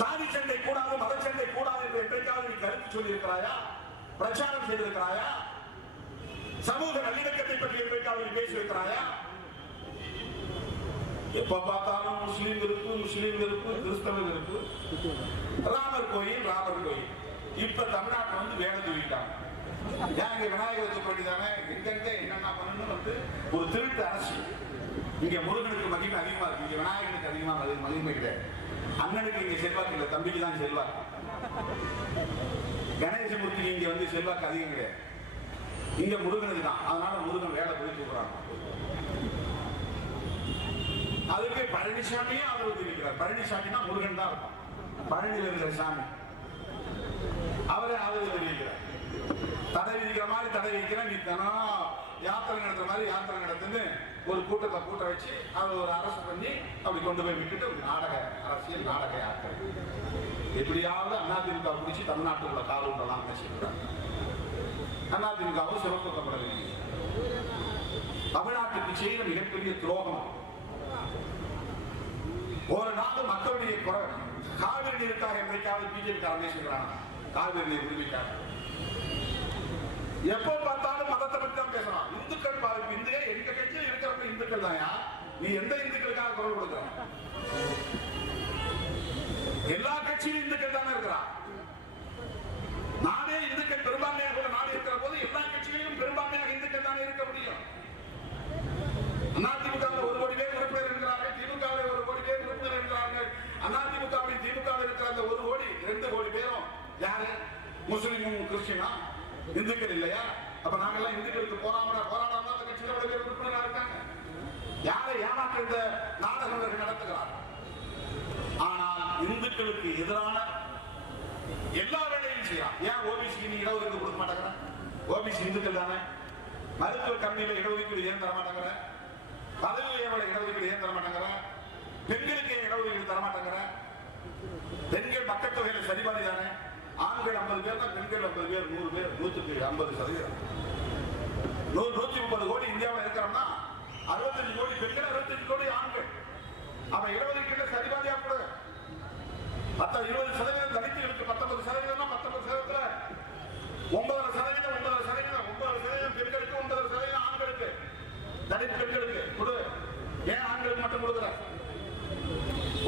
சாதி சண்டை கூடாது, மத சண்டை கூடாது என்று என்றைக்காவது நீ கருத்து சொல்லி இருக்கிறாயா? பிரச்சாரம் செய்திருக்கிறாயா? சமூக நல்லிணக்கத்தை பற்றி என்றைக்காவது நீ பேசியிருக்கிறாயா? எப்ப பார்த்தாலும் முஸ்லீம் இருப்பு, கிறிஸ்தவ இருப்பு, ராமர் கோயில். இப்ப தமிழ்நாட்டில் வந்து வேலை தூக்கிட்டாங்க. ஏங்க விநாயகர் சதுர்த்தி தானே, எங்கெங்க என்னென்ன பண்ணணும் வந்து ஒரு திருட்டு அரசியல். இங்க முருகனுக்கு மகிமை அதிகமா இருக்கு, இங்க விநாயகனுக்கு அதிகமா மகிமை கிடையாது. அண்ணனுக்கு இங்க செல்வாக்கு இல்லை, தம்பிக்கு தான் செல்வாக்கு. கணேசமூர்த்திக்கு இங்க வந்து செல்வாக்கு அதிகம் கிடையாது, இங்க முருகனுக்கு தான். அதனால முருகன் வேலை போய் தூக்குறாங்க. அதுக்கு பழனிசாமியே ஆதரவு தெரிவிக்கிறார். பழனிசாமினா முருகன் தான் இருக்கும், பழனியில் இருக்கிற சாமி, அவரே ஆதரவு தெரிவிக்கிறார். தடை விதிக்கிற மாதிரி தடை விதிக்கிற, நீ தினம் யாத்திரை நடத்துற மாதிரி யாத்திரை நடத்துன்னு ஒரு கூட்டத்தை கூட்ட வச்சு அவர் ஒரு அரசு பண்ணி அப்படி கொண்டு போய் விட்டுட்டு நாடக அரசியல், நாடக யாத்திரை. எப்படியாவது அதிமுக பிடிச்சி தமிழ்நாட்டுக்குள்ள கால் விடலாம் நினைச்சிருக்கிறாங்க. அதிமுகவும் சிறப்புக்கப்படவில்லை. தமிழ்நாட்டுக்கு செய்த மிகப்பெரிய துரோகம். ஒரு நாள் மக்களுடைய காவிரி நீருக்காக என்றைக்காவது பிஜேபி காரனே சொல்றாங்க, காவிரி நீர் உரிமைக்காக. எப்போ பார்த்தாலும் மதத்தை பற்றி தான் பேசலாம். இந்துக்கள் பாதிப்பு, இந்தியா எங்க கட்சியில் இருக்கிறப்ப இந்துக்கள் தான். நீ எந்த இந்துக்களுக்காக குரல் கொடுக்கிற? எல்லா கட்சியிலும் இந்துக்கள் தானே இருக்கிறான். நானே இந்துக்கள் பெரும்பான்மையாக கூட நாடு இருக்கிற போது எல்லா கட்சிகளிலும் பெரும்பான்மையாக இந்துக்கள் தானே இருக்க முடியும். அதிமுக ஒரு கோடி பேர் உறுப்பினர் இருக்கிறார்கள், திமுக ஒரு கோடி பேர் உறுப்பினர் இருக்கிறார்கள். அதிமுக திமுக இருக்கிற அந்த 1 கோடி 2 கோடி பேரும் யாரு? முஸ்லிமும் கிறிஸ்டியனா? இந்துக்கள் இல்லையா? அப்ப நாங்கெல்லாம் இந்துக்களுக்கு போராடாம அந்த கட்சியில பேர் உறுப்பினராக இருக்காங்க. யாரை ஏமாற்ற இந்த நாடகங்கள் நடத்துகிறார்? ஆனால் இந்துக்களுக்கு எதிரான எல்லா வேலையும் செய்யலாம். ஏன் ஓபிசி நீ இடஒதுக்கீடு கொடுக்க மாட்டேங்கிற? ஓபிசி இந்துக்கள் தானே. மருத்துவ கல்வியில இடஒதுக்கீடு ஏன் தர மாட்டேங்கிற? பதவி உயர்வுல இடஒதுக்கீடு ஏன் தர மாட்டேங்கிற? பெண்களுக்கு இடஒதுக்கீடு தர மாட்டேங்கிற? பெண்கள் மக்கள் தொகையில சரிபாதி தானே. ஆண்கள் 50 பேர் தான், பெண்கள் 50 பேர், 100 பேர், 150%. 130 கோடி இந்தியாவில் இருக்கிறோம்னா 65 கோடி பெண்கள், 65 கோடி ஆண்கள். அவ இடஒதுக்கீடு சரிபாதியா கூட 20% தலித்துகளுக்கு 19%, 19%, 9% பெண்களுக்கு, 9% ஆண்களுக்கு, தலித் பெண்களுக்கு கொடு. ஏன் ஆண்களுக்கு மட்டும் கொடுக்குற?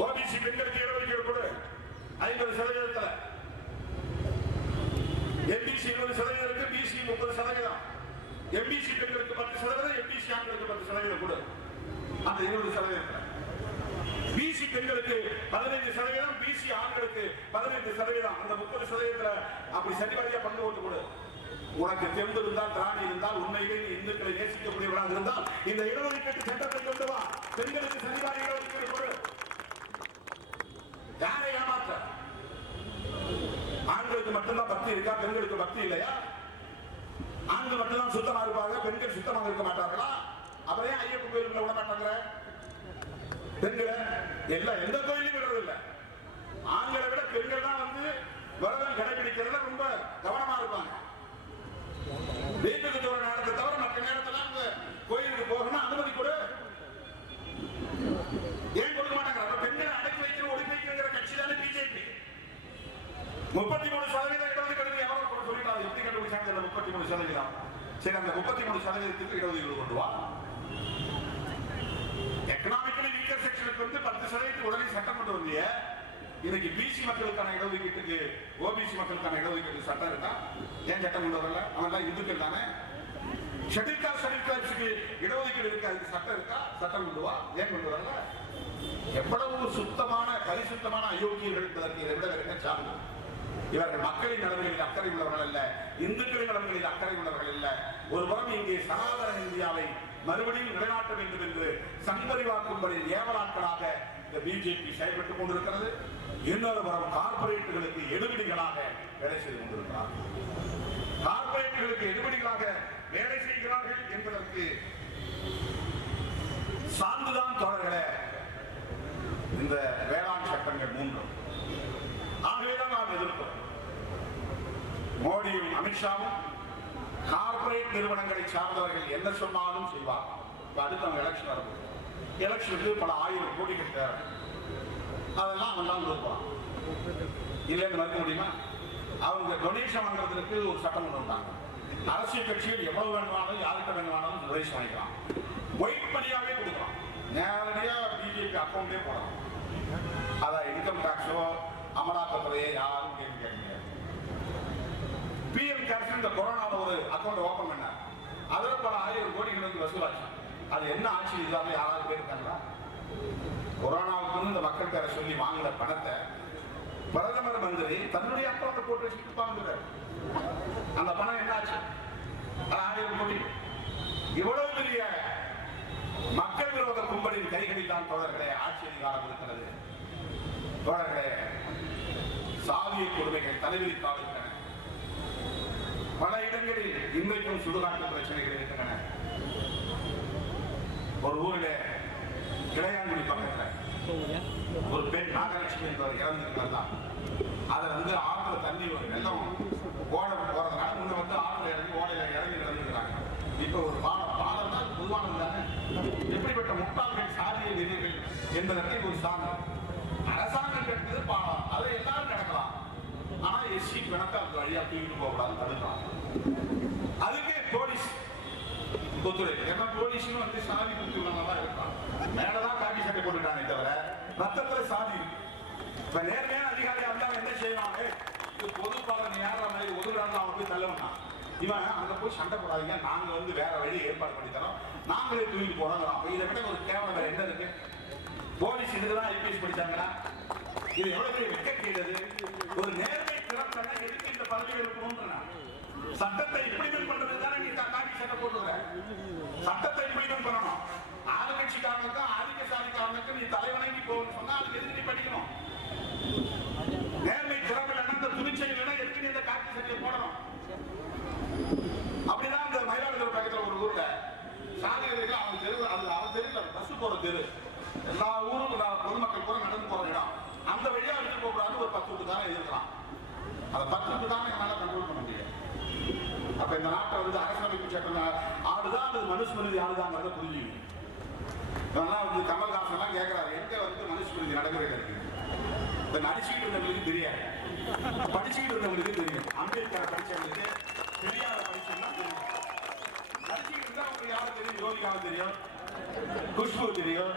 ஓபிசி பெண்களுக்கு இடஒதுக்கீடு கொடு 50%. எம்பிசி 20%, பிசி 30%, எம்பிசி பெண்களுக்கு 10%, எம்பிசி ஆண்களுக்கு 10% கொடு. அந்த 20%. பிசி பெண்களுக்கு 15%, பிசி ஆண்களுக்கு 15%, அந்த 30% அப்படி சரிவாரியா பங்கு ஓட்டு கொடு. உனக்கு தெம்பு இருந்தால், திராணி இருந்தால், உண்மையிலே இந்துக்களை நேசிக்கக்கூடியவராக இருந்தால் இந்த இடஒதுக்கீட்டு சட்டத்தை கொண்டு வா. பெண்களுக்கு சரிவாரி இடஒதுக்கீடு கொடு. யாரை ஏமாற்ற? ஆண்களுக்கு மட்டும்தான் பக்தி இருக்கா, பெண்களுக்கு பக்தி இல்லையா? ஆண்கள் மட்டும்தான் சுத்தமா இருப்பாங்க, பெண்கள் சுத்தமாக இருக்க மாட்டார்களா? அப்புறம் ஏன் ஐயப்ப கோயிலுக்குள்ள விட மாட்டாங்க பெண்களை? எல்லாம் எந்த கோயிலும் விடுறது இல்லை. ஆண்களை விட பெண்கள் தான் வந்து விரதம் கடைபிடிக்கிறதுல ரொம்ப கவனமா இருப்பாங்க. வீட்டுக்கு போற நேரத்தை தவிர மற்ற நேரத்துல கோயிலுக்கு போகணும் அனுமதி கொடு. ஏன் கொடுக்க மாட்டாங்க? பெண்களை அடக்கி வைக்கிற, ஒடுக்கி வைக்கிற கட்சி தானே பிஜேபி. 33% இடஒதுக்கீடு எவரும் சொல்லிட்டாங்க. எப்படி கண்டுபிடிச்சாங்க? 33%. சரி, அந்த 33% இடஒதுக்கீடு கொண்டு வா. எக்கனாமிக்கலி வீக்கர் செக்ஷனுக்கு வந்து 10% உடனே சட்டம் கொண்டு வந்திய. இன்னைக்கு பிசி மக்களுக்கான இடஒதுக்கீட்டுக்கு, ஓபிசி மக்களுக்கான இடஒதுக்கீட்டு சட்டம் இருக்கா? ஏன் சட்டம் கொண்டு வரல? அவன் இந்துக்கள் தானே. ஷெட்யூல் காஸ்டுக்கு இடஒதுக்கீடு இருக்கு, அதுக்கு சட்டம் இருக்கா? சட்டம் கொண்டு வா. ஏன் கொண்டு வரல? எவ்வளவு சுத்தமான பரிசுத்தமான அயோக்கியர்கள் என்பதற்கு இதை விட வேற என்ன சார்ந்து? இவர்கள் மக்களின் நலன்களில் அக்கறை உள்ளவர்கள் அல்ல, இந்துக்களின் நலன்களில் அக்கறை உள்ளவர்கள் அல்ல. ஒரு புறம் இங்கே சனாதன இந்தியாவை மறுபடியும் நிலைநாட்ட வேண்டும் என்று சங்கரிவாக்கும்படி ஏவலாட்களாக இந்த பிஜேபி செயல்பட்டுக் கொண்டிருக்கிறது. இன்னொரு புறம் கார்பரேட்டுகளுக்கு எடுபடிகளாக வேலை செய்து கொண்டிருக்கிறார். கார்பரேட்டுகளுக்கு எடுபடிகளாக வேலை செய்கிறார்கள் என்பதற்கு சார்ந்துதான் தோழர்களே இந்த வேளாண் சட்டங்கள் 3. ஆகவேதான் நாம் எதிர்க்கிறோம். மோடியும் அமித்ஷாவும் கார்பரேட் நிறுவனங்களை சார்ந்தவர்கள் என்ன சொன்னாலும் செய்வார். அடுத்து அவங்க எலெக்ஷன் நடக்கும். எலெக்ஷனுக்கு பல 1000 கோடிகள் தேவை. அதெல்லாம் அவங்க தான் கொடுப்பான். இல்லைன்னு மறுக்க முடியுமா? அவங்க டொனேஷன் வாங்குறதுக்கு ஒரு சட்டம் கொண்டு வந்தாங்க. அரசியல் கட்சிகள் எவ்வளவு வேணுமானாலும் யார்கிட்ட வேணுமானாலும் டொனேஷன் வாங்கிக்கலாம். ஒயிட் மணியாவே கொடுக்கலாம். நேரடியா பிஜேபி அக்கௌண்டே போடலாம். அதான் இன்கம் டாக்ஸோ அமலாக்கத்துறையே யாரும் கேள்வி கேட்க முடியாது. பிஎம் கேர்ஸ் இந்த கொரோனாவில் ஒரு அக்கௌண்ட் ஓபன் பண்ணார். அதில் பல 1000 கோடிகள் வந்து வசூலாச்சு. அது என்ன ஆட்சி இல்லாமல் யாராவது போயிருக்காங்களா? கொரோனாவுக்கு இந்த மக்கள் பேரை சொல்லி வாங்கின பணத்தை பிரதமர் மந்திரி தன்னுடைய அக்கௌண்ட்ல போட்டு வச்சுட்டு அந்த பணம் என்ன ஆச்சு? 1000 கோடி. இவ்வளவு பெரிய மக்கள் விரோத கும்பலின் கைகளில் தான் தோழர்களே ஆட்சி அதிகாரம் இருக்கிறது. தோழர்களே, சாதிய கொடுமைகள் தலைவிரித்தாகின்றன. பல இடங்களில் இன்றைக்கும் சுடுகாட்டு பிரச்சனைகள் இருக்கின்றன. ஒரு ஊரிலே இளையாங்குடி பக்கத்துல ஒரு பெண் நாகலட்சுமி என்பவர் இறந்திருக்கிறார். அதை வந்து ஆற்றுல தண்ணி ஒரு வெள்ளம் ஓட போறதுனால முன்ன வந்து ஆற்றுல இறங்கி ஓடையில இறங்கி இறந்துக்கிறாங்க. இப்ப ஒரு பாலம் தான் பொதுவானது தானே. எப்படிப்பட்ட முட்டாள்கள் சாதிய விதிகள் என்பதற்கு ஒரு சாதனம். அரசாங்கம் கட்டுறது பாலம், அதை எல்லாரும் நடக்கலாம். ஆனா எஸ்சி கணக்கு அது வழியா தூக்கிட்டு போகக்கூடாது, தடுக்கலாம். அதுக்கு போலீஸ் ஒத்துழைப்பு. ஏன்னா போலீஸும் வந்து சாதி குத்தி உள்ளவங்க இருக்கான். மேலதான் காக்கி சட்டை போட்டுட்டானே தவிர ரத்தத்துல சாதி இருக்கு. இப்ப நேர்மையான அதிகாரியா இருந்தாலும் என்ன செய்வாங்க? இது பொது பாலனை ஏற மாதிரி ஒதுக்குறாங்க, அவன் போய் தள்ளவனா இவன் அங்க போய் சண்டை போடாதீங்க, நாங்க வந்து வேற வழி ஏற்பாடு பண்ணி தரோம், நாங்களே தூக்கிட்டு போறோம். அப்ப இதை விட ஒரு கேவலம் வேற என்ன இருக்கு? போலீஸ் இதுதான் ஐபிஎஸ் படிச்சாங்களா? இது எவ்வளவு பெரிய வெட்கக்கேடு. ஒரு நேர்மை திறத்தனை எதுக்கு இந்த பதவிகள் இருக்கணும்ன்ற சட்டத்தை இம்ப்ளிமெண்ட் பண்றது தானே நீ காக்கி சட்டை போட்டுற. சட்டத்தை இம்ப்ளிமெண்ட் பண்ணணும். ஆளுங்கட்சிக்காரனுக்கு ஆதிக்க சாதிக்காரனுக்கு நீ தலைவணங்கி போகணும்னு சொன்னா அதுக்கு எதுக்கு நீ படிக்கணும்? நேர்மை திறமை இந்த துணிச்சல் இல்லைன்னா எதுக்கு நீ இந்த காக்கி சட்டையை போடணும்? அப்படிதான் இந்த மயிலாடுதுறை பக்கத்துல ஒரு ஊர்ல சாதிகள் அவன் தெரு, அது அவன் தெருல பஸ் போற தெரு, எல்லா ஊரும் பொதுமக்கள் கூட நடந்து போற இடம். அந்த வழியா எடுத்து போகக்கூடாது. ஒரு 10 வீட்டுக்காரன் எதிர்க்கலாம். அதை 10 வீட்டுக்காரன் என்னால கண்ட்ரோல் பண்ண முடியாது. அப்ப இந்த நாட்டை வந்து அரசியலமைப்பு சட்டம் ஆடுதான், அது மனுஸ்மிருதி ஆடுதாங்கிறத புரிஞ்சுக்கணும். இதெல்லாம் வந்து கமல்ஹாசன் எல்லாம் கேட்கிறாரு, எங்க வந்து மனுஸ்மிருதி நடைமுறையில் இருக்கு? இப்ப நடிச்சுக்கிட்டு இருந்தவங்களுக்கு தெரியாது, படிச்சுக்கிட்டு இருந்தவங்களுக்கு தெரியும். அம்பேத்கர் படிச்சவங்களுக்கு பெரியார படிச்சவங்க தெரியும். நடிச்சுக்கிட்டு இருந்தா உங்களுக்கு யாரும் தெரியும்? ஜோதிகாவை தெரியும், குஷ்பு தெரியும்.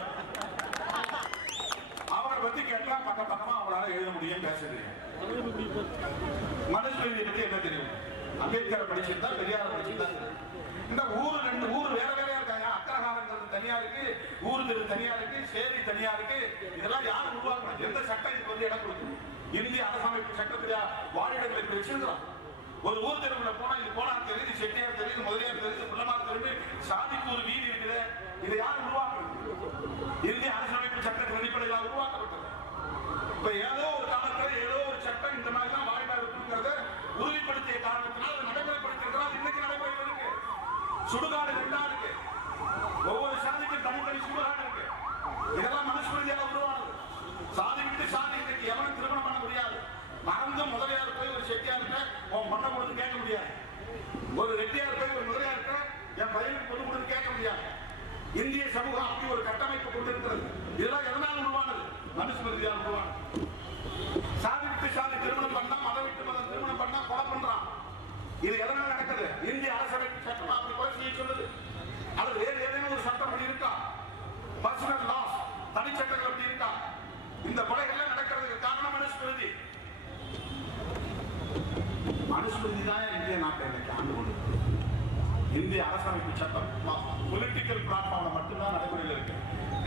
அவரை பத்தி கேட்டா பக்கமா அவங்களால எழுத முடியும், பேச தெரியும். மனுஸ்மிருதியை பத்தி என்ன தெரியும்? அம்பேத்கரை படிச்சிருந்தா, பெரியார படிச்சிருந்தா. இந்த ஊரு 2 ஊர் வேற வேறையா இருக்காங்க. அக்கரகாரங்கிறது தனியா இருக்கு, ஊரு தனியா இருக்கு, சேரி தனியா இருக்கு. இதெல்லாம் யாரும் உருவாக்கணும்? எந்த சட்டம் இதுக்கு வந்து இடம் கொடுக்கும்? இந்திய அரசமைப்பு சட்டத்திலே வாழிடங்களை வச்சிருக்கிறோம். ஒரு ஊர் தெருவுல போனா இது போனார் தெரியுது, செட்டியார் தெரியுது, முதலியார் தெரியுது, பிள்ளைமார் தெரியுது, சாதிக்கு ஒரு வீதி இருக்குது. இதை யார் உருவாக்கணும்? இந்திய அரசமைப்பு சட்டத்தின் அடிப்படையில் உருவாக்கப்பட்டது. இப்ப ஏதோ ஒரு காலத்துல ஏதோ ஒரு சட்டம் இந்த மாதிரி தான் வாய்ப்பா இருக்குங்கிறத உறுதிப்படுத்திய காரணத்தினால் அதை நடைமுறைப்படுத்திருக்கிறார். இன்னைக்கு நடைமுறையில் இருக்கு. சுடுகாடு 2 இருக்கு. ஒவ்வொரு சாதிக்கும் தனித்தனி சுடுகாடு இருக்கு. இதெல்லாம் மனுஸ்மிருதியால உருவானது. சாதி விட்டு சாதி இன்னைக்கு எவனும் திருமணம் பண்ண முடியாது. மறந்து முதலியார் போய் ஒரு செட்டியார்கிட்ட உன் பொண்ணை கொடுத்து கேட்க முடியாது. ஒரு ரெட்டியார் போய் ஒரு முதலியார்கிட்ட என் பையனுக்கு பொண்ணு கொடுத்து கேட்க முடியாது. இந்திய சமூகம் அப்படி ஒரு கட்டமைப்பு கொண்டிருக்கிறது. இதெல்லாம் எதனால் உருவானது? மனுஸ்மிருதியால் உருவானது. சாதி விட்டு சாதி திருமணம் பண்ணா, மதம் விட்டு மதம் திருமணம் பண்ணா கொலை பண்றான். இது எதனால் நடக்குது? இந்திய அரசமைப்பு சட்டம் அப்படி கொலை செய்ய சொல்லுது. அது வேறு ஏதேனும் ஒரு சட்டம் அப்படி இருக்கா? பர்சனல் லாஸ், தனிச்சட்டங்கள் அப்படி இருக்கா? இந்த கொலைகள் நடக்கிறதுக்கு காரணம் மனுஸ்மிருதி. மனுஸ்மிருதி தான் இந்திய நாட்டை இன்னைக்கு ஆண்டு கொண்டு இந்திய அரசமைப்பு சட்டம் பொலிட்டிக்கல் பிளாட்ஃபார்ம்ல மட்டும்தான் நடைமுறையில் இருக்கு.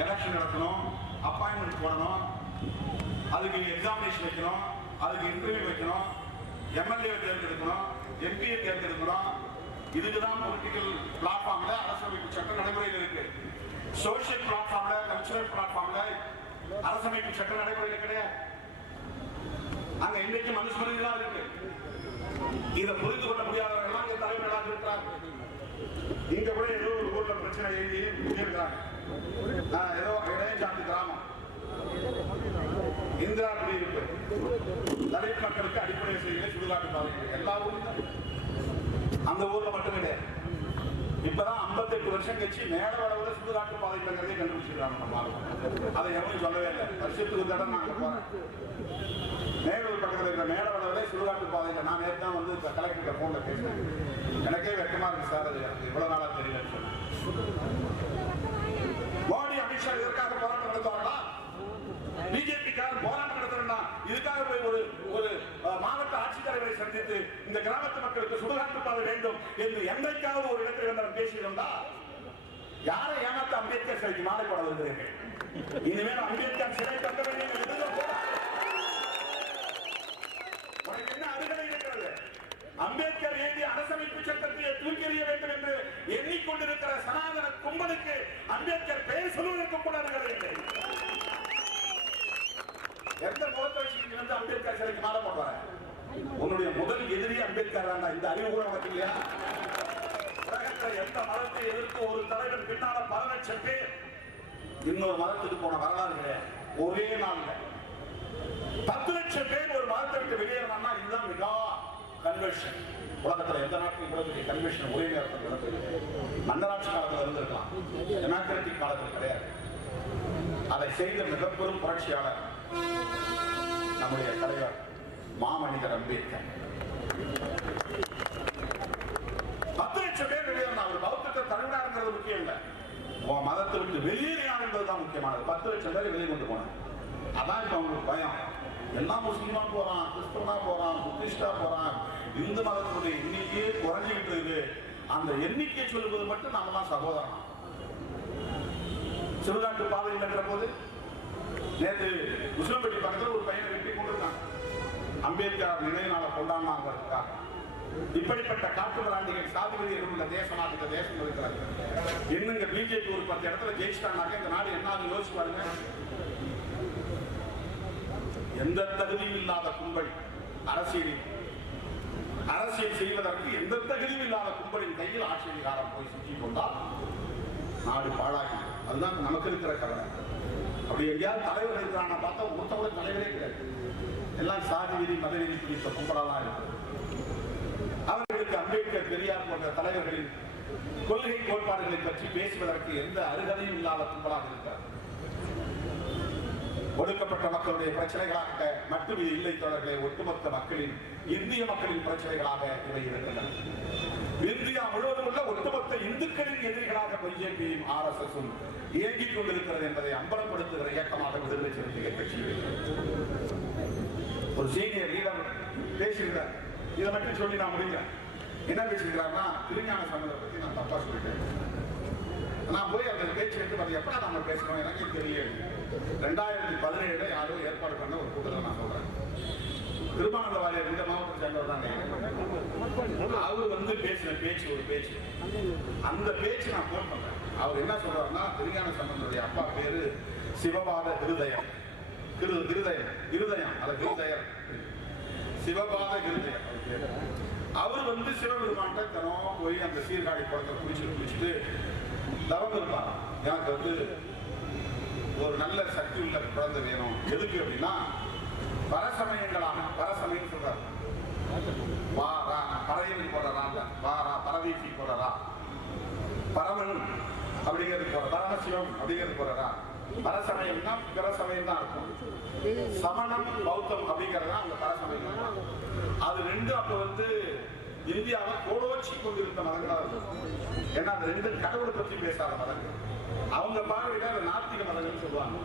எலெக்ஷன் நடத்தணும், அப்பாயின்மெண்ட் போடணும், அதுக்கு எக்ஸாமினேஷன் வைக்கணும், அதுக்கு இன்டர்வியூ வைக்கணும், எம்எல்ஏ தேர்ந்தெடுக்கணும், எம்பியை தேர்ந்தெடுக்கணும். இதுக்குதான் பொலிட்டிக்கல் பிளாட்ஃபார்ம்ல அரசமைப்பு சட்டம் நடைமுறையில் இருக்கு. சோசியல் பிளாட்ஃபார்ம்ல, கல்ச்சரல் பிளாட்ஃபார்ம்ல அரசமைப்பு சட்டம் நடைமுறையில் கிடையாது. அங்க இன்றைக்கு மனுஸ்மிருதி தான் இருக்கு. இதை புரிந்து கொள்ள முடியாதவர்கள் இங்க தலைவர்களாக இருக்கிறார். இங்க கூட ஏதோ ஒரு ஊர்ல பிரச்சனை எழுதி இருக்கிறாங்க. ஏதோ இடையஞ்சாத்து கிராமம் பாதை எல்லா ஊர்லயும் அந்த ஊர்ல மட்டும் கிடையாது. இப்பதான் 58 வருஷம் கழிச்சு மேல வளவுல சுடுகாட்டு பாதைங்கிறதே கண்டுபிடிச்சிருக்காங்க நம்ம ஆளுங்க. அதை எவனும் சொல்லவே இல்லை. வருஷத்துக்கு ஒரு தடவை நாங்க போறேன். மேலூர் பக்கத்தில் இருக்கிற மேல வளவுல சுடுகாட்டு பாதையில நான் நேற்று தான் வந்து கலெக்டர் போன்ல பேசுறேன். எனக்கே வெக்கமா இருக்கு சார், அது எனக்கு இவ்வளவு நாளா தெரியலன்னு சொன்னேன். மோடி அமித்ஷா இதற்காக போராட்டம் நடத்துவாங்களா? பிஜேபிக்காக போராட்டம் நடத்துறா இதுக்காக போய் ஒரு மாவட்ட ஆட்சித்தலைவரை சந்தித்து இந்த கிராமத்து மக்களுக்கு சுடுகாட்டு பாதை வேண்டும் என்று என்னைக்காவது ஒரு இடத்தில் வந்து பேசியிருந்தா? யாரை ஏமாத்த அம்பேத்கர் சிலைக்கு மாலை போட வருகிறீர்கள்? இனிமேல் அம்பேத்கர் சிலை தந்த வேண்டிய உனக்கு என்ன அருகதை இருக்கிறது? அம்பேத்கர் எழுதிய அரசமைப்பு சட்டத்தை தூக்கி எறிய வேண்டும் என்று எண்ணிக்கொண்டிருக்கிற சனாதன கும்பலுக்கு அம்பேத்கர் பெயர் சொல்வதற்கு கூட அருகதை இல்லை. எந்த முகத்தை வச்சு வந்து அம்பேத்கர் சிலைக்கு மாலை போடுவார? உன்னுடைய முதல் எதிரி அம்பேத்கர் தான். இந்த அறிவு கூட உனக்கு இல்லையா? உலகத்தில் எந்த மதத்தை எதிர்த்து ஒரு தலைவர் பின்னால பல லட்சம் பேர் இன்னொரு மதத்துக்கு போன வரலாறு கிடையாது. ஒரே நாள்ல 10 லட்சம் பேர் ஒரு மதத்தை விட்டு வெளியேறணும்னா இதுதான் மிகா கன்வென்ஷன். உலகத்துல எந்த நாட்டிலும் கூட பெரிய கன்வென்ஷன் ஒரே நேரத்தில் நடக்குது. மன்னராட்சி காலத்தில் இருந்திருக்கலாம், டெமோக்ராட்டிக் காலத்தில் கிடையாது. அதை செய்த மிகப்பெரும் புரட்சியாளர் நம்முடைய தலைவர் மாமனிதர் அம்பேத்கர். 10 லட்சம் பேர் வெளியேறினா அவர் பௌத்தத்தை தழுவினாருங்கிறது முக்கியம் இல்லை, மதத்தை விட்டு வெளியேறினார் என்பதுதான் முக்கியமானது. 10 லட்சம் பேர் வெளியே கொண்டு போனார். அதான் இப்ப அவங்களுக்கு பயம். எல்லாம் முஸ்லீமா போறான், கிறிஸ்தவனா போறான், புத்திஸ்டா போறான். இந்து மதத்தினுடைய எண்ணிக்கையே குறைஞ்சிக்கிட்டு இருக்கு. அந்த எண்ணிக்கையை சொல்லுவது மட்டும் நம்மலாம் சகோதரன். சிவகாட்டு பாதையில் இருக்கிற போது நேற்று உசிலம்பட்டி பக்கத்தில் ஒரு பையனை வெட்டி கொண்டிருக்காங்க. அம்பேத்கர் நினைவு நாளை கொண்டாடினாங்க. இப்படிப்பட்ட காட்டு பிராண்டிகள் சாதிவதிகள் உள்ள தேசமா இந்த தேசம் இருக்கிறாங்க. என்னங்க பிஜேபி ஒரு 10 இடத்துல ஜெயிச்சிட்டாங்க, இந்த நாடு என்ன யோசிச்சு பாருங்க. எந்த தகுதியும் இல்லாத கும்பல் அரசியல் செய்வதற்கு எந்த தகுதியும் இல்லாத கும்பலின் கையில் ஆட்சி அதிகாரம் போய் சுற்றி கொண்டால் நாடு பாழாகி. அதுதான் நமக்கு இருக்கிற கவலை. அப்படி எங்கேயாவது தலைவர் இருக்கிறான பார்த்தா ஒருத்தவங்க தலைவரே கிடையாது. எல்லாம் சாதி விதி மத விதி குறித்த கும்பலாதான் இருக்கு. அவர்களுக்கு அம்பேத்கர் பெரியார் போன்ற தலைவர்களின் கொள்கை கோட்பாடுகளை பற்றி பேசுவதற்கு எந்த அருகதையும் இல்லாத கும்பலாக இருக்கிறார். ஒடுக்கப்பட்ட மக்களுடைய பிரச்சனைகளாக மட்டுமே இல்லை தொடர்களை ஒட்டுமொத்த மக்களின் இந்திய மக்களின் பிரச்சனைகளாக இவை இருக்கின்றன. இந்தியா முழுவதும் உள்ள ஒட்டுமொத்த இந்துக்களின் எதிரிகளாக பிஜேபியும் RSSும் இயங்கிக் கொண்டிருக்கிறது என்பதை அம்பலப்படுத்துகிற இயக்கமாக விடுதலை சிறுத்தைகள் கட்சி. ஒரு சீனியர் லீடர் பேசுகிறார். இதை மட்டும் சொல்லி நான் முடிக்கிறேன். என்ன பேசுகிறார்னா, திருஞான சம்பந்தரை பத்தி நான் தப்பா சொல்லிட்டேன். நான் போய் அந்த பேச்சு எடுத்து எப்படா நம்ம பேசணும் எனக்கு தெரியல. 2017 யாரோ ஏற்பாடு பண்ண ஒரு கூட்டத்தில் நான் சொல்றேன். திருமானந்த வாரியர் இந்த மாவட்டத்தை சேர்ந்தவர் தான். அவர் வந்து பேசின பேச்சு ஒரு பேச்சு. அந்த பேச்சு நான் போன் பண்றேன். அவர் என்ன சொல்றாருன்னா, திருஞான சம்பந்தருடைய அப்பா பேரு சிவபாத ஹிருதயம். ஹிருதயம் அல்ல ஹிருதயம், சிவபாத ஹிருதயம். அவர் வந்து சிவபெருமான்கிட்ட தினம் போய் அந்த சீர்காழி குளத்தை குளிச்சுட்டு தவம் இருப்பார். எனக்கு வந்து ஒரு நல்ல சக்தி உள்ள குழந்தை வேணும். எதுக்கு அப்படின்னா, பரசமயங்களாக பரசமயம் சொல்றாரு. வாரா பறையவி போடுறா, வாரா பரவீசி போடுறா, பரமன் அப்படிங்கிறது போற, பரமசிவம் அப்படிங்கிறது போடுறா. பரசமயம்னா பிறசமயம் தான் இருக்கும். சமணம் பௌத்தம் அப்படிங்கிறது தான் அந்த பரசமயம். அது ரெண்டு அப்ப வந்து இந்தியாவை கோலோச்சி கொண்டிருந்த மதங்களா இருக்கும். ஏன்னா அந்த ரெண்டு கடவுளை பற்றி பேசாத மதங்கள். அவங்க பார்வையில அந்த நாத்திக மதங்கள் சொல்லுவாங்க.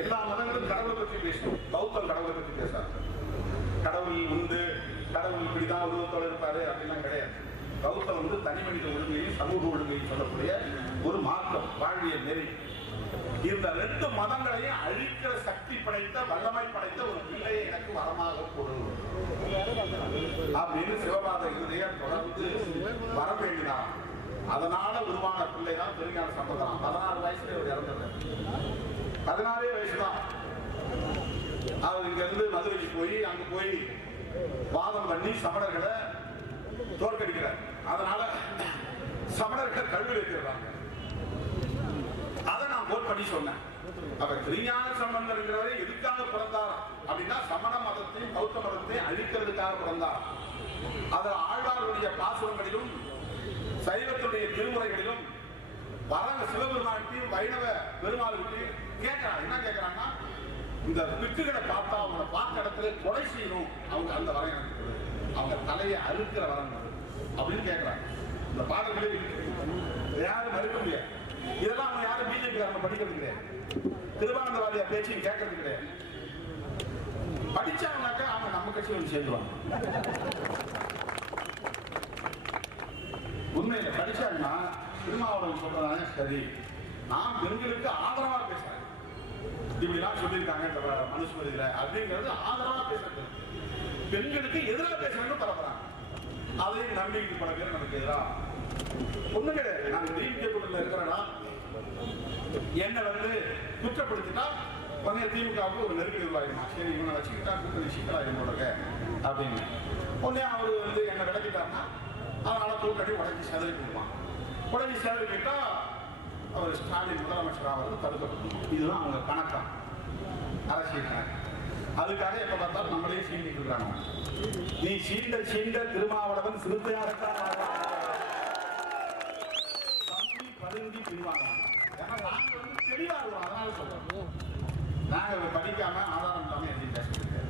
எல்லா மதங்களும் கடவுளை பற்றி பேசும், பௌத்தம் கடவுளை பற்றி பேசாது. கடவுள் உண்டு, கடவுள் இப்படிதான் உருவத்தோடு இருப்பாரு அப்படிலாம் கிடையாது. பௌத்தம் வந்து தனி மனித ஒழுங்கையும் சமூக ஒழுங்கையும் சொல்லக்கூடிய ஒரு மார்க்கம், வாழ்வியல் நெறி. இந்த ரெண்டு மதங்களையும் அழிக்கிற சக்தி படைத்த வல்லமை படைத்த ஒரு பிள்ளையை எனக்கு வரமாக கொடு அப்படின்னு சிவபாத ஹிருதயம் தொடர்ந்து வர வேண்டினார். அதனால உருவான பிள்ளை தான் திருஞான சம்பந்தம். 16 வயசுல அவர் இறந்தார். 16 வயசுதான். அவர் இங்க இருந்து மதுரைக்கு போய் அங்க போய் வாதம் பண்ணி சமணர்களை தோற்கடிக்கிறார். அதனால சமணர்களை கல்வி வைக்கிறாங்க. அதை நான் போட் பண்ணி சொன்னேன். அவர் திருஞான சம்பந்தர் எதுக்காக பிறந்தார் அப்படின்னா, சமண மதத்தையும் பௌத்த மதத்தையும் அழிக்கிறதுக்காக பிறந்தார். அது ஆழ்வார்களுடைய பாசுரங்களிலும் சைவத்துடைய திருமுறைகளிலும் வரங்க சிவபெருமான்கிட்டையும் வைணவ பெருமாள்கிட்டையும் கேட்கிறாங்க. என்ன கேட்கிறாங்கன்னா, இந்த பிக்குகளை பார்த்தா அவங்கள பார்த்த இடத்துல கொலை செய்யணும், அவங்க அந்த வரம் எனக்கு கொடு, அவங்க தலையை அறுக்கிற வரம் கொடு அப்படின்னு கேட்கிறாங்க. இந்த பாடல்களே யாரும் மறுக்க முடியாது. இதெல்லாம் அவங்க யாரும் பிஜேபி காரங்க படிக்கிறது கிடையாது, திருவானந்தவாதியா பேச்சு கேட்கறது கிடையாது. படிச்சாங்கனாக்கா அவங்க நம்ம கட்சி வந்து சேர்ந்துருவாங்க. உண்மையில படிச்சாங்கன்னா திருமாவளவன் சொல்றதானே சரி, நான் பெண்களுக்கு ஆதரவா பேசுறேன், இப்படிலாம் சொல்லியிருக்காங்க மனுஸ்மிருதியில அப்படிங்கிறது ஆதரவா பேசுறது, பெண்களுக்கு எதிராக பேசுறது பரப்புறாங்க. அதையும் நம்பிக்கை பல பேர் நமக்கு எதிராக ஒண்ணு கிடையாது. நாங்க டிஎம்கே இருக்கிறனா என்ன வந்து குற்றப்படுத்திட்டா உடனே திமுகவுக்கு ஒரு நெருக்கடி உருவாயிருமா, சரி இவனை வச்சுக்கிட்டா கூட்டணி சிக்கலாயிரும் போடுங்க அப்படின்னு உடனே அவரு வந்து என்ன விளக்கிட்டாருன்னா அதனால கூட்டணி உடஞ்சி சதறி கொடுப்பான். உடஞ்சி சதறி கேட்டா அவர் ஸ்டாலின் முதலமைச்சராக வந்து தடுக்கப்படும். இதுதான் அவங்க கணக்கா, அரசியல் கணக்கு. அதுக்காக எப்ப பார்த்தாலும் நம்மளே சீண்டிட்டு இருக்காங்க. நீ சீண்ட திருமாவளவன் சிறுத்தையாகத்தான் பதுங்கி பின்வாங்க. ஏன்னா நாங்க வந்து தெளிவா இருக்கோம், அதனால சொல்றோம். நாங்க படிக்காம ஆதாரம் இல்லாம எதையும் பேச முடியாது.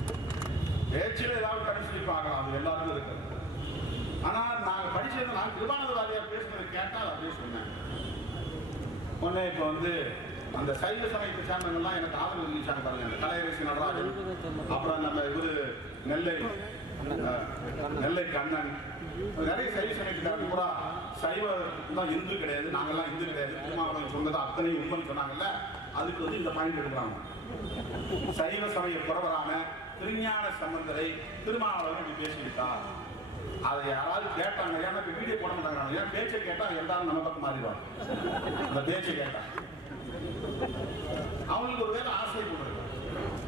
பேச்சில் ஏதாவது கடைசி பார்க்கலாம், அது எல்லாருக்கும் இருக்கிறது. ஆனா நாங்க படிச்சது, நான் திருவானந்தவாதியார் பேசுனது கேட்டால் அப்படியே சொன்னேன். ஒன்னு இப்ப வந்து அந்த சைவ சமயத்தை சேர்ந்தவங்கலாம் எனக்கு ஆதரவு தெரிவிச்சாங்க பாருங்க, அந்த கலையரசி நடராஜன், அப்புறம் நம்ம இவரு நெல்லை கண்ணன், நிறைய சைவ சமயத்துக்காரங்க கூட சைவ தான் இந்து கிடையாது, நாங்கெல்லாம் இந்து கிடையாது, திருமாவளவன் சொன்னது அத்தனை உண்மைன்னு சொன்னாங்கல்ல, அதுக்கு வந்து இந்த பாயிண்ட் எடுக்கிறாங்க. சைவ சமய புறவரான திருஞான சம்பந்தரை திருமாவளவன் இப்படி பேசிவிட்டார். அதை யாராவது கேட்டாங்க, ஏன்னா வீடியோ போட மாட்டாங்க, ஏன் பேச்சை கேட்டா எல்லாரும் நம்ம பக்கம் மாறிடுவாங்க. அந்த பேச்சை கேட்டா அவங்களுக்கு ஒரு வேலை ஆசை கொடுக்குது,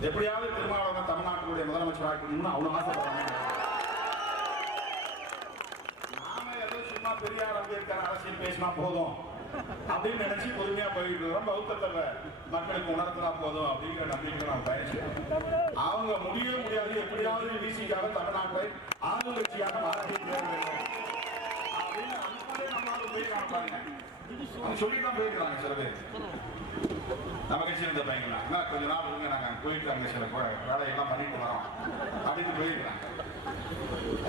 எப்படியாவது திருமாவளவன் தமிழ்நாட்டினுடைய முதலமைச்சர் ஆக்கணும்னு அவ்வளவு ஆசைப்படுறாங்க. நாம ஏதோ சும்மா பெரியார் அம்பேத்கர் அரசியல் பேசினா போதும் அப்படின்னு நினைச்சு பொறுமையா போயிட்டு இருக்கோம். பௌத்தத்தை மக்களுக்கு உணர்த்தினா போதும் அப்படிங்கிற நம்பிக்கை நாம் பயணிச்சோம். அவங்க முடியாது, எப்படியாவது விசிக்காக தமிழ்நாட்டை ஆளுங்கட்சியாக மாற்றி அப்படின்னு நம்மளே நம்மளால போயிருக்காங்க பாருங்க. சொல்லிதான் போயிருக்காங்க சில பேர். நம்ம கட்சி இருந்த பையங்களா கொஞ்ச நாள் இருங்க, நாங்க போயிருக்காங்க, சில வேலையெல்லாம் பண்ணிட்டு வரோம் அப்படின்னு போயிருக்காங்க.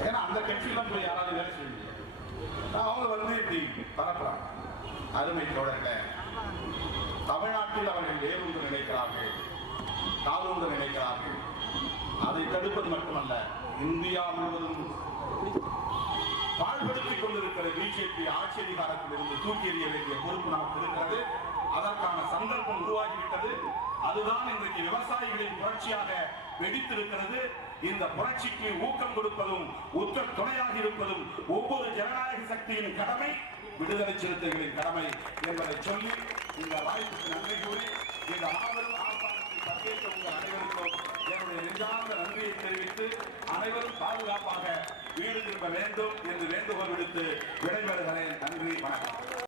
ஏன்னா அந்த கட்சியெல்லாம் போய் யாராவது வேலை செய்ய முடியும், அவங்க வந்து இப்படி பரப்புறாங்க. அருமை தோழர்களே, தமிழ்நாட்டில் அவர்கள் வேறொன்று நினைக்கிறார்கள், காலொன்று நினைக்கிறார்கள். அதை தடுப்பது மட்டுமல்ல, இந்தியா முழுவதும் பாழ்படுத்திக் கொண்டிருக்கிற பிஜேபி ஆட்சி அதிகாரத்தில் இருந்து தூக்கி எறிய வேண்டிய பொறுப்பு நமக்கு இருக்கிறது. அதற்கான சந்தர்ப்பம் உருவாகிவிட்டது. அதுதான் இன்றைக்கு விவசாயிகளின் புரட்சியாக வெடித்திருக்கிறது. இந்த புரட்சிக்கு ஊக்கம் கொடுப்பதும் உற்ற துணையாக இருப்பதும் ஒவ்வொரு ஜனநாயக சக்தியின் கடமை, விடுதலை சிறுத்தைகளின் கடமை என்பதை சொல்லி இந்த வாய்ப்புக்கு நன்றி கூறி இந்த மாபெரும் ஆர்ப்பாட்டத்தில் பங்கேற்ற உங்கள் அனைவருக்கும் என்னுடைய நெஞ்சார்ந்த நன்றியை தெரிவித்து அனைவரும் பாதுகாப்பாக வீடு திரும்ப வேண்டும் என்று வேண்டுகோள் விடுத்து விடைபெறுகிறேன். நன்றி, வணக்கம்.